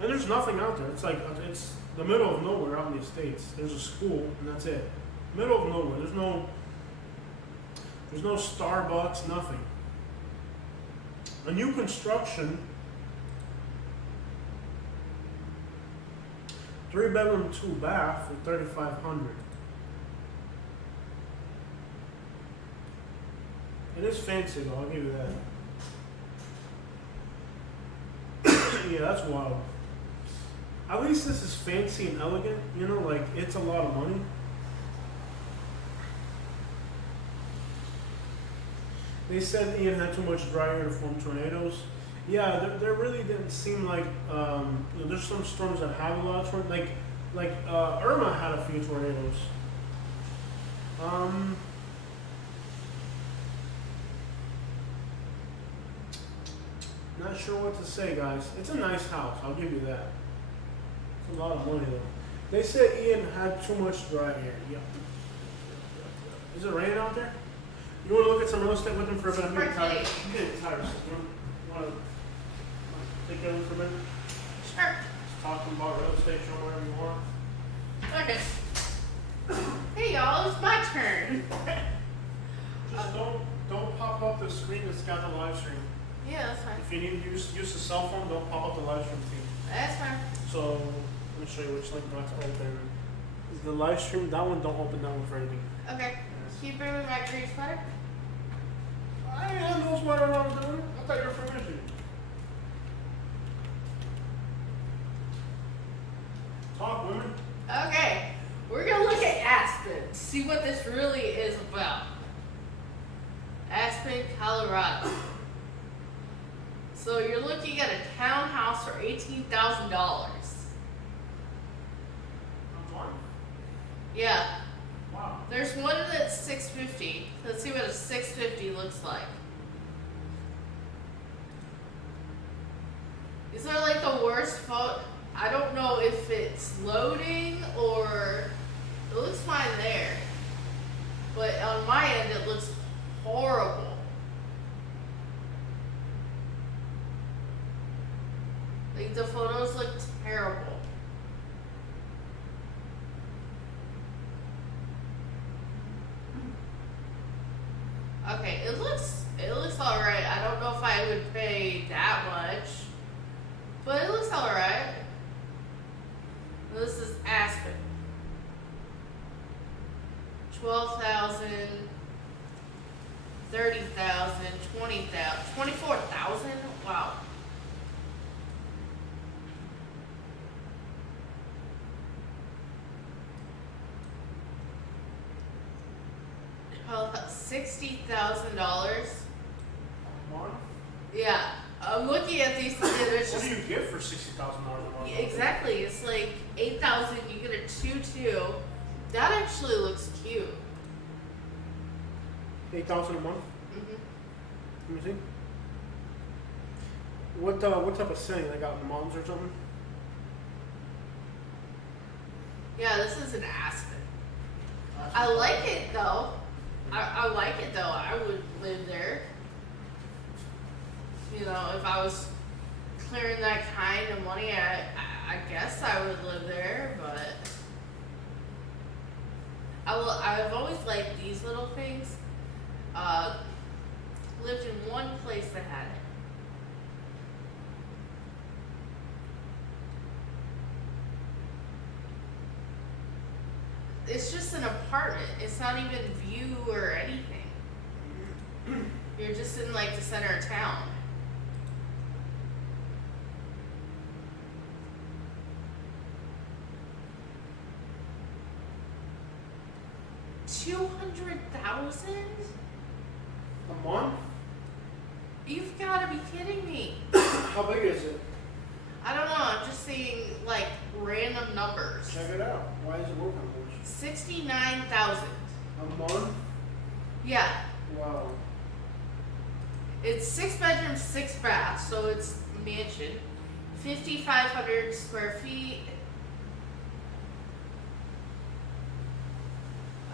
And there's nothing out there. It's like it's the middle of nowhere out in the States. There's a school, and that's it. Middle of nowhere. There's no Starbucks, nothing. A new construction. 3-bedroom, 2-bath for $3,500. It is fancy though, I'll give you that. Yeah, that's wild. At least this is fancy and elegant, you know, like it's a lot of money. They said Ian had too much dry air to form tornadoes. Yeah, there really didn't seem like, you know, there's some storms that have a lot of tornadoes, like Irma had a few tornadoes. Not sure what to say, guys. It's a nice house, I'll give you that. It's a lot of money though. They said Ian had too much dry air. Yep. Is it raining out there? You want to look at some real estate with him for a bit? I'm getting tired. I'm getting tired. You want to take over for a minute? Sure. Just talking about real estate, show whatever you want. Okay. Hey y'all, it's my turn. Just don't pop up the screen that's got the live stream. Yeah, that's fine. If you need to use the cell phone, don't pop up the live stream feed. That's fine. So let me show you which link not to open. Is the live stream, that one, don't open that one for anything. Okay. Can you bring me my green sweater? I didn't have no sweater on, dude. I thought you were permission. Talk, women. Okay. We're gonna look at Aspen. See what this really is about. Aspen, Colorado. So you're looking at a townhouse for $18,000. Yeah. Wow. There's one that's $650. Let's see what a $650 looks like. These are like the worst photo. I don't know if it's loading or it looks fine there. But on my end it looks horrible. Like the photos look terrible. Okay, it looks alright. I don't know if I would pay that much, but it looks alright. This is Aspen. 12,000, 30,000, 20,000, 24,000. Wow. $60,000. Mark? Yeah. I'm looking at these and it's What just do you get for $60,000 a month? exactly. It's like 8,000. You get a 2.2. That actually looks cute. 8,000 a month. Hmm. Let me see. What type of setting? They got moms or something? Yeah, this is an Aspen. I like it though. I like it though. I would live there. You know, if I was clearing that kind of money, I guess I would live there. But I've always liked these little things. Lived in one place that had it. It's just an apartment. It's not even view or anything. You're just in like the center of town. $200,000? A month? You've got to be kidding me. How big is it? I don't know. I'm just seeing like random numbers. Check it out. Why is it worth that much? 69,000. A month? Yeah. Wow. It's 6 bedrooms, 6 baths, so it's a mansion. 5,500 square feet.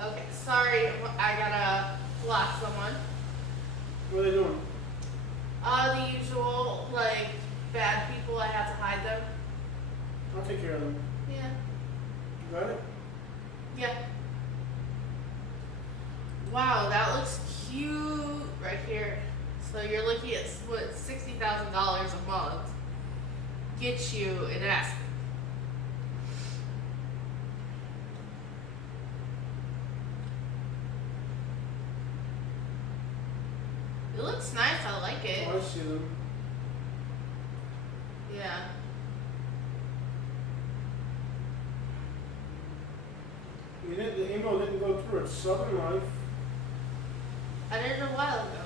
Okay, sorry, I gotta block someone. What are they doing? The usual, like, bad people, I have to hide them. I'll take care of them. Yeah. You got it? Yeah. Wow, that looks cute right here. So you're looking at what $60,000 a month gets you an Aspen. It looks nice. I like it. Oh, I see them. Yeah. The email didn't go through. It's Southern Life. I did it a while ago.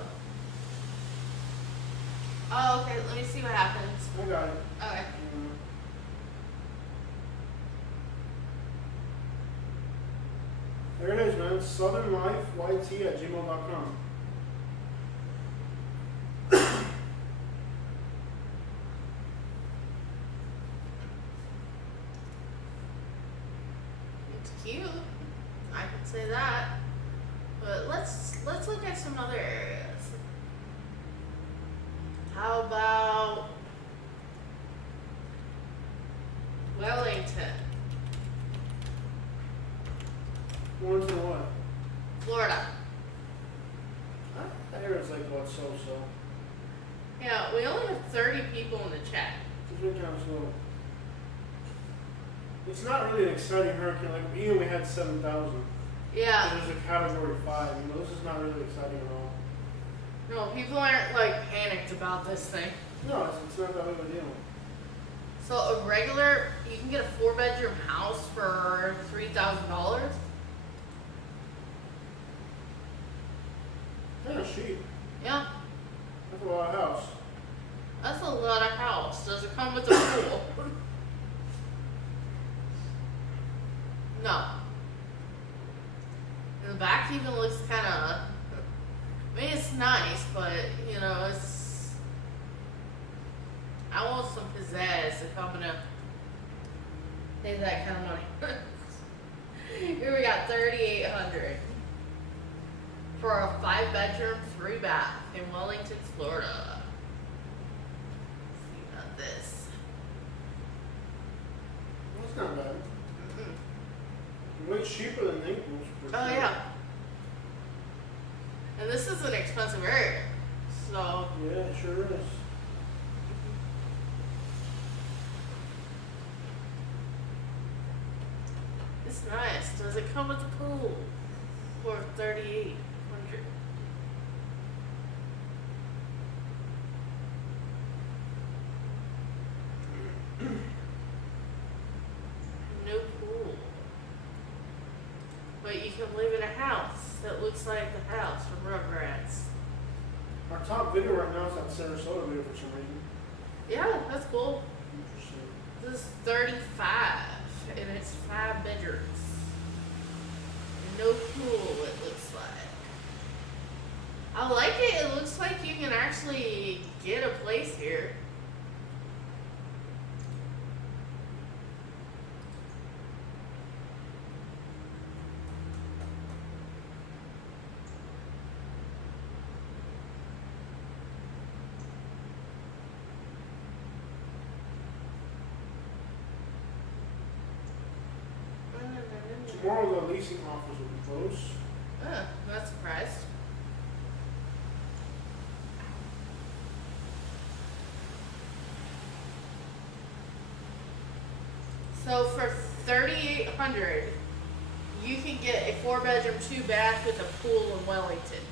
Oh, okay. Let me see what happens. I got it. Okay. There it is, man. SouthernLifeYT@gmail.com. It's cute. I could say that. But let's look at some other areas. How about Wellington, Wellington what? Florida? That area's like what, so. Yeah, we only have 30 people in the chat. It's been kind of slow. It's not really an exciting hurricane. Like Ian, we had 7,000. Yeah. There's a category 5. You know, this is not really exciting at all. No, people aren't like panicked about this thing. No, it's not that big of a deal. So a regular, you can get a 4-bedroom house for $3,000. Kind of cheap. Yeah, That's a lot of house. that's a lot of house. Does it come with a pool? No. And the back even looks kind of. I mean, it's nice, but you know, it's. I want some pizzazz if I'm gonna pay that kind of money. Here we got 3,800 for a 5-bedroom, 3-bath in Wellington, Florida. Let's see about this. That's not bad. Mm-mm. Way cheaper than Naples. for Oh sure. yeah. And this is an expensive area, so. Yeah, it sure is. It's nice. Does it come with a pool for 3,800? No pool. But you can live in a house that looks like the house from Rugrats. Our top video right now is that Sarasota video for some reason. Yeah, that's cool. Interesting. This is 35, and it's 5 bedrooms. And no pool, it looks like. I like it. It looks like you can actually get a place here. Tomorrow the leasing offers will be closed. Oh, I'm not surprised. So for $3,800, you can get a 4-bedroom, 2-bath with a pool in Wellington.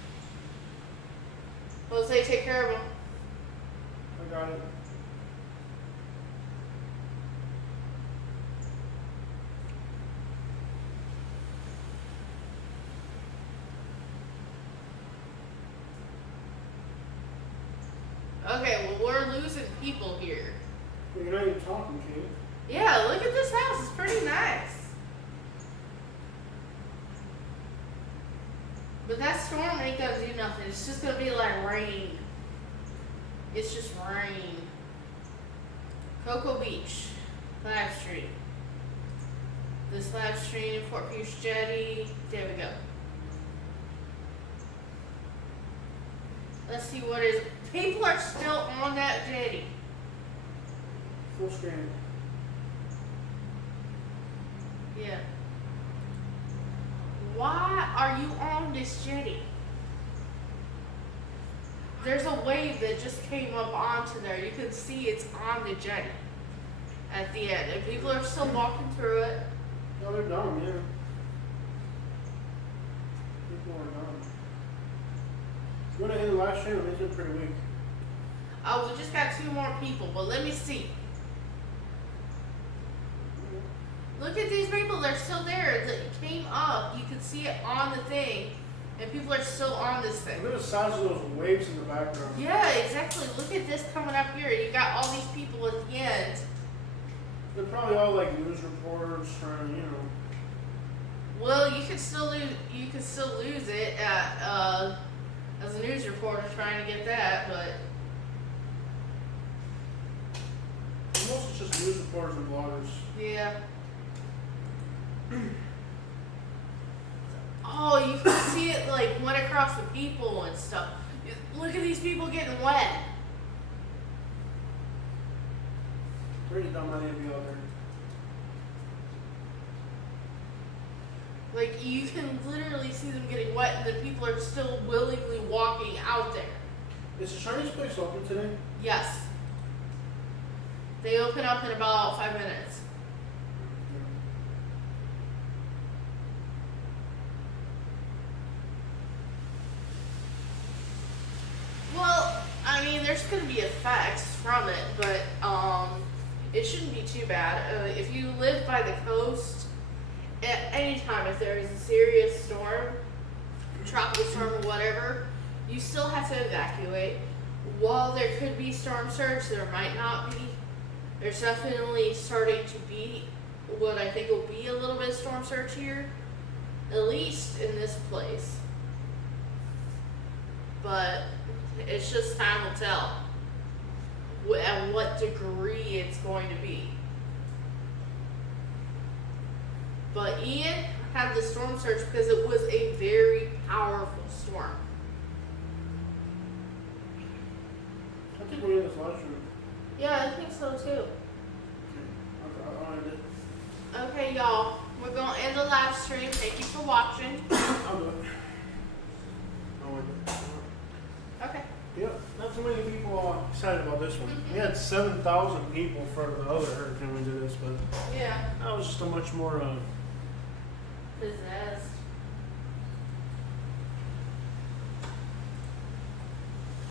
Jose, take care of them. I got it. Okay, well, we're losing people here. Well, you're not even talking, kid. Yeah, look at this house. It's pretty nice. But that storm ain't gonna do nothing. It's just gonna be like rain. It's just rain. Cocoa Beach, Slab Street. The Slab Street in Fort Pierce Jetty. There we go. Let's see what is. People are still on that jetty. Full screen. Yeah. Why are you on this jetty? There's a wave that just came up onto there. You can see it's on the jetty at the end. And people are still walking through it. No, they're dumb, yeah. People are dumb. You want to end the live stream? It's been pretty weak. Oh, we just got 2 more people, but let me see. Look at these people, they're still there. It came up, you can see it on the thing, and people are still on this thing. Look at the size of those waves in the background. Yeah, exactly. Look at this coming up here. You got all these people at the end. They're probably all like news reporters trying, you know. Well, you could still lose it at as a news reporter trying to get that, but Most it's just news reporters and bloggers. yeah. Oh, you can see it like went across the people and stuff. Look at these people getting wet. Pretty dumb idea to be out there. Like you can literally see them getting wet, and the people are still willingly walking out there. Is the Chinese place open today? Yes. They open up in about 5 minutes. Well, I mean, there's going to be effects from it, but it shouldn't be too bad. If you live by the coast, at any time, if there is a serious storm, tropical storm or whatever, you still have to evacuate. While there could be storm surge, there might not be. There's definitely starting to be what I think will be a little bit of storm surge here, at least in this place. But it's just time will tell at what degree it's going to be. But Ian had the storm surge because it was a very powerful storm. I think we're in this live stream. Yeah, I think so too. Okay. I'll end it. Okay, y'all, we're gonna end the live stream. Thank you for watching. I'll do it. I'll end it. Okay. Yeah, not too many people are excited about this one. We had 7,000 people for the other hurricane we did this, but Yeah. that was just a much more Pizzazz.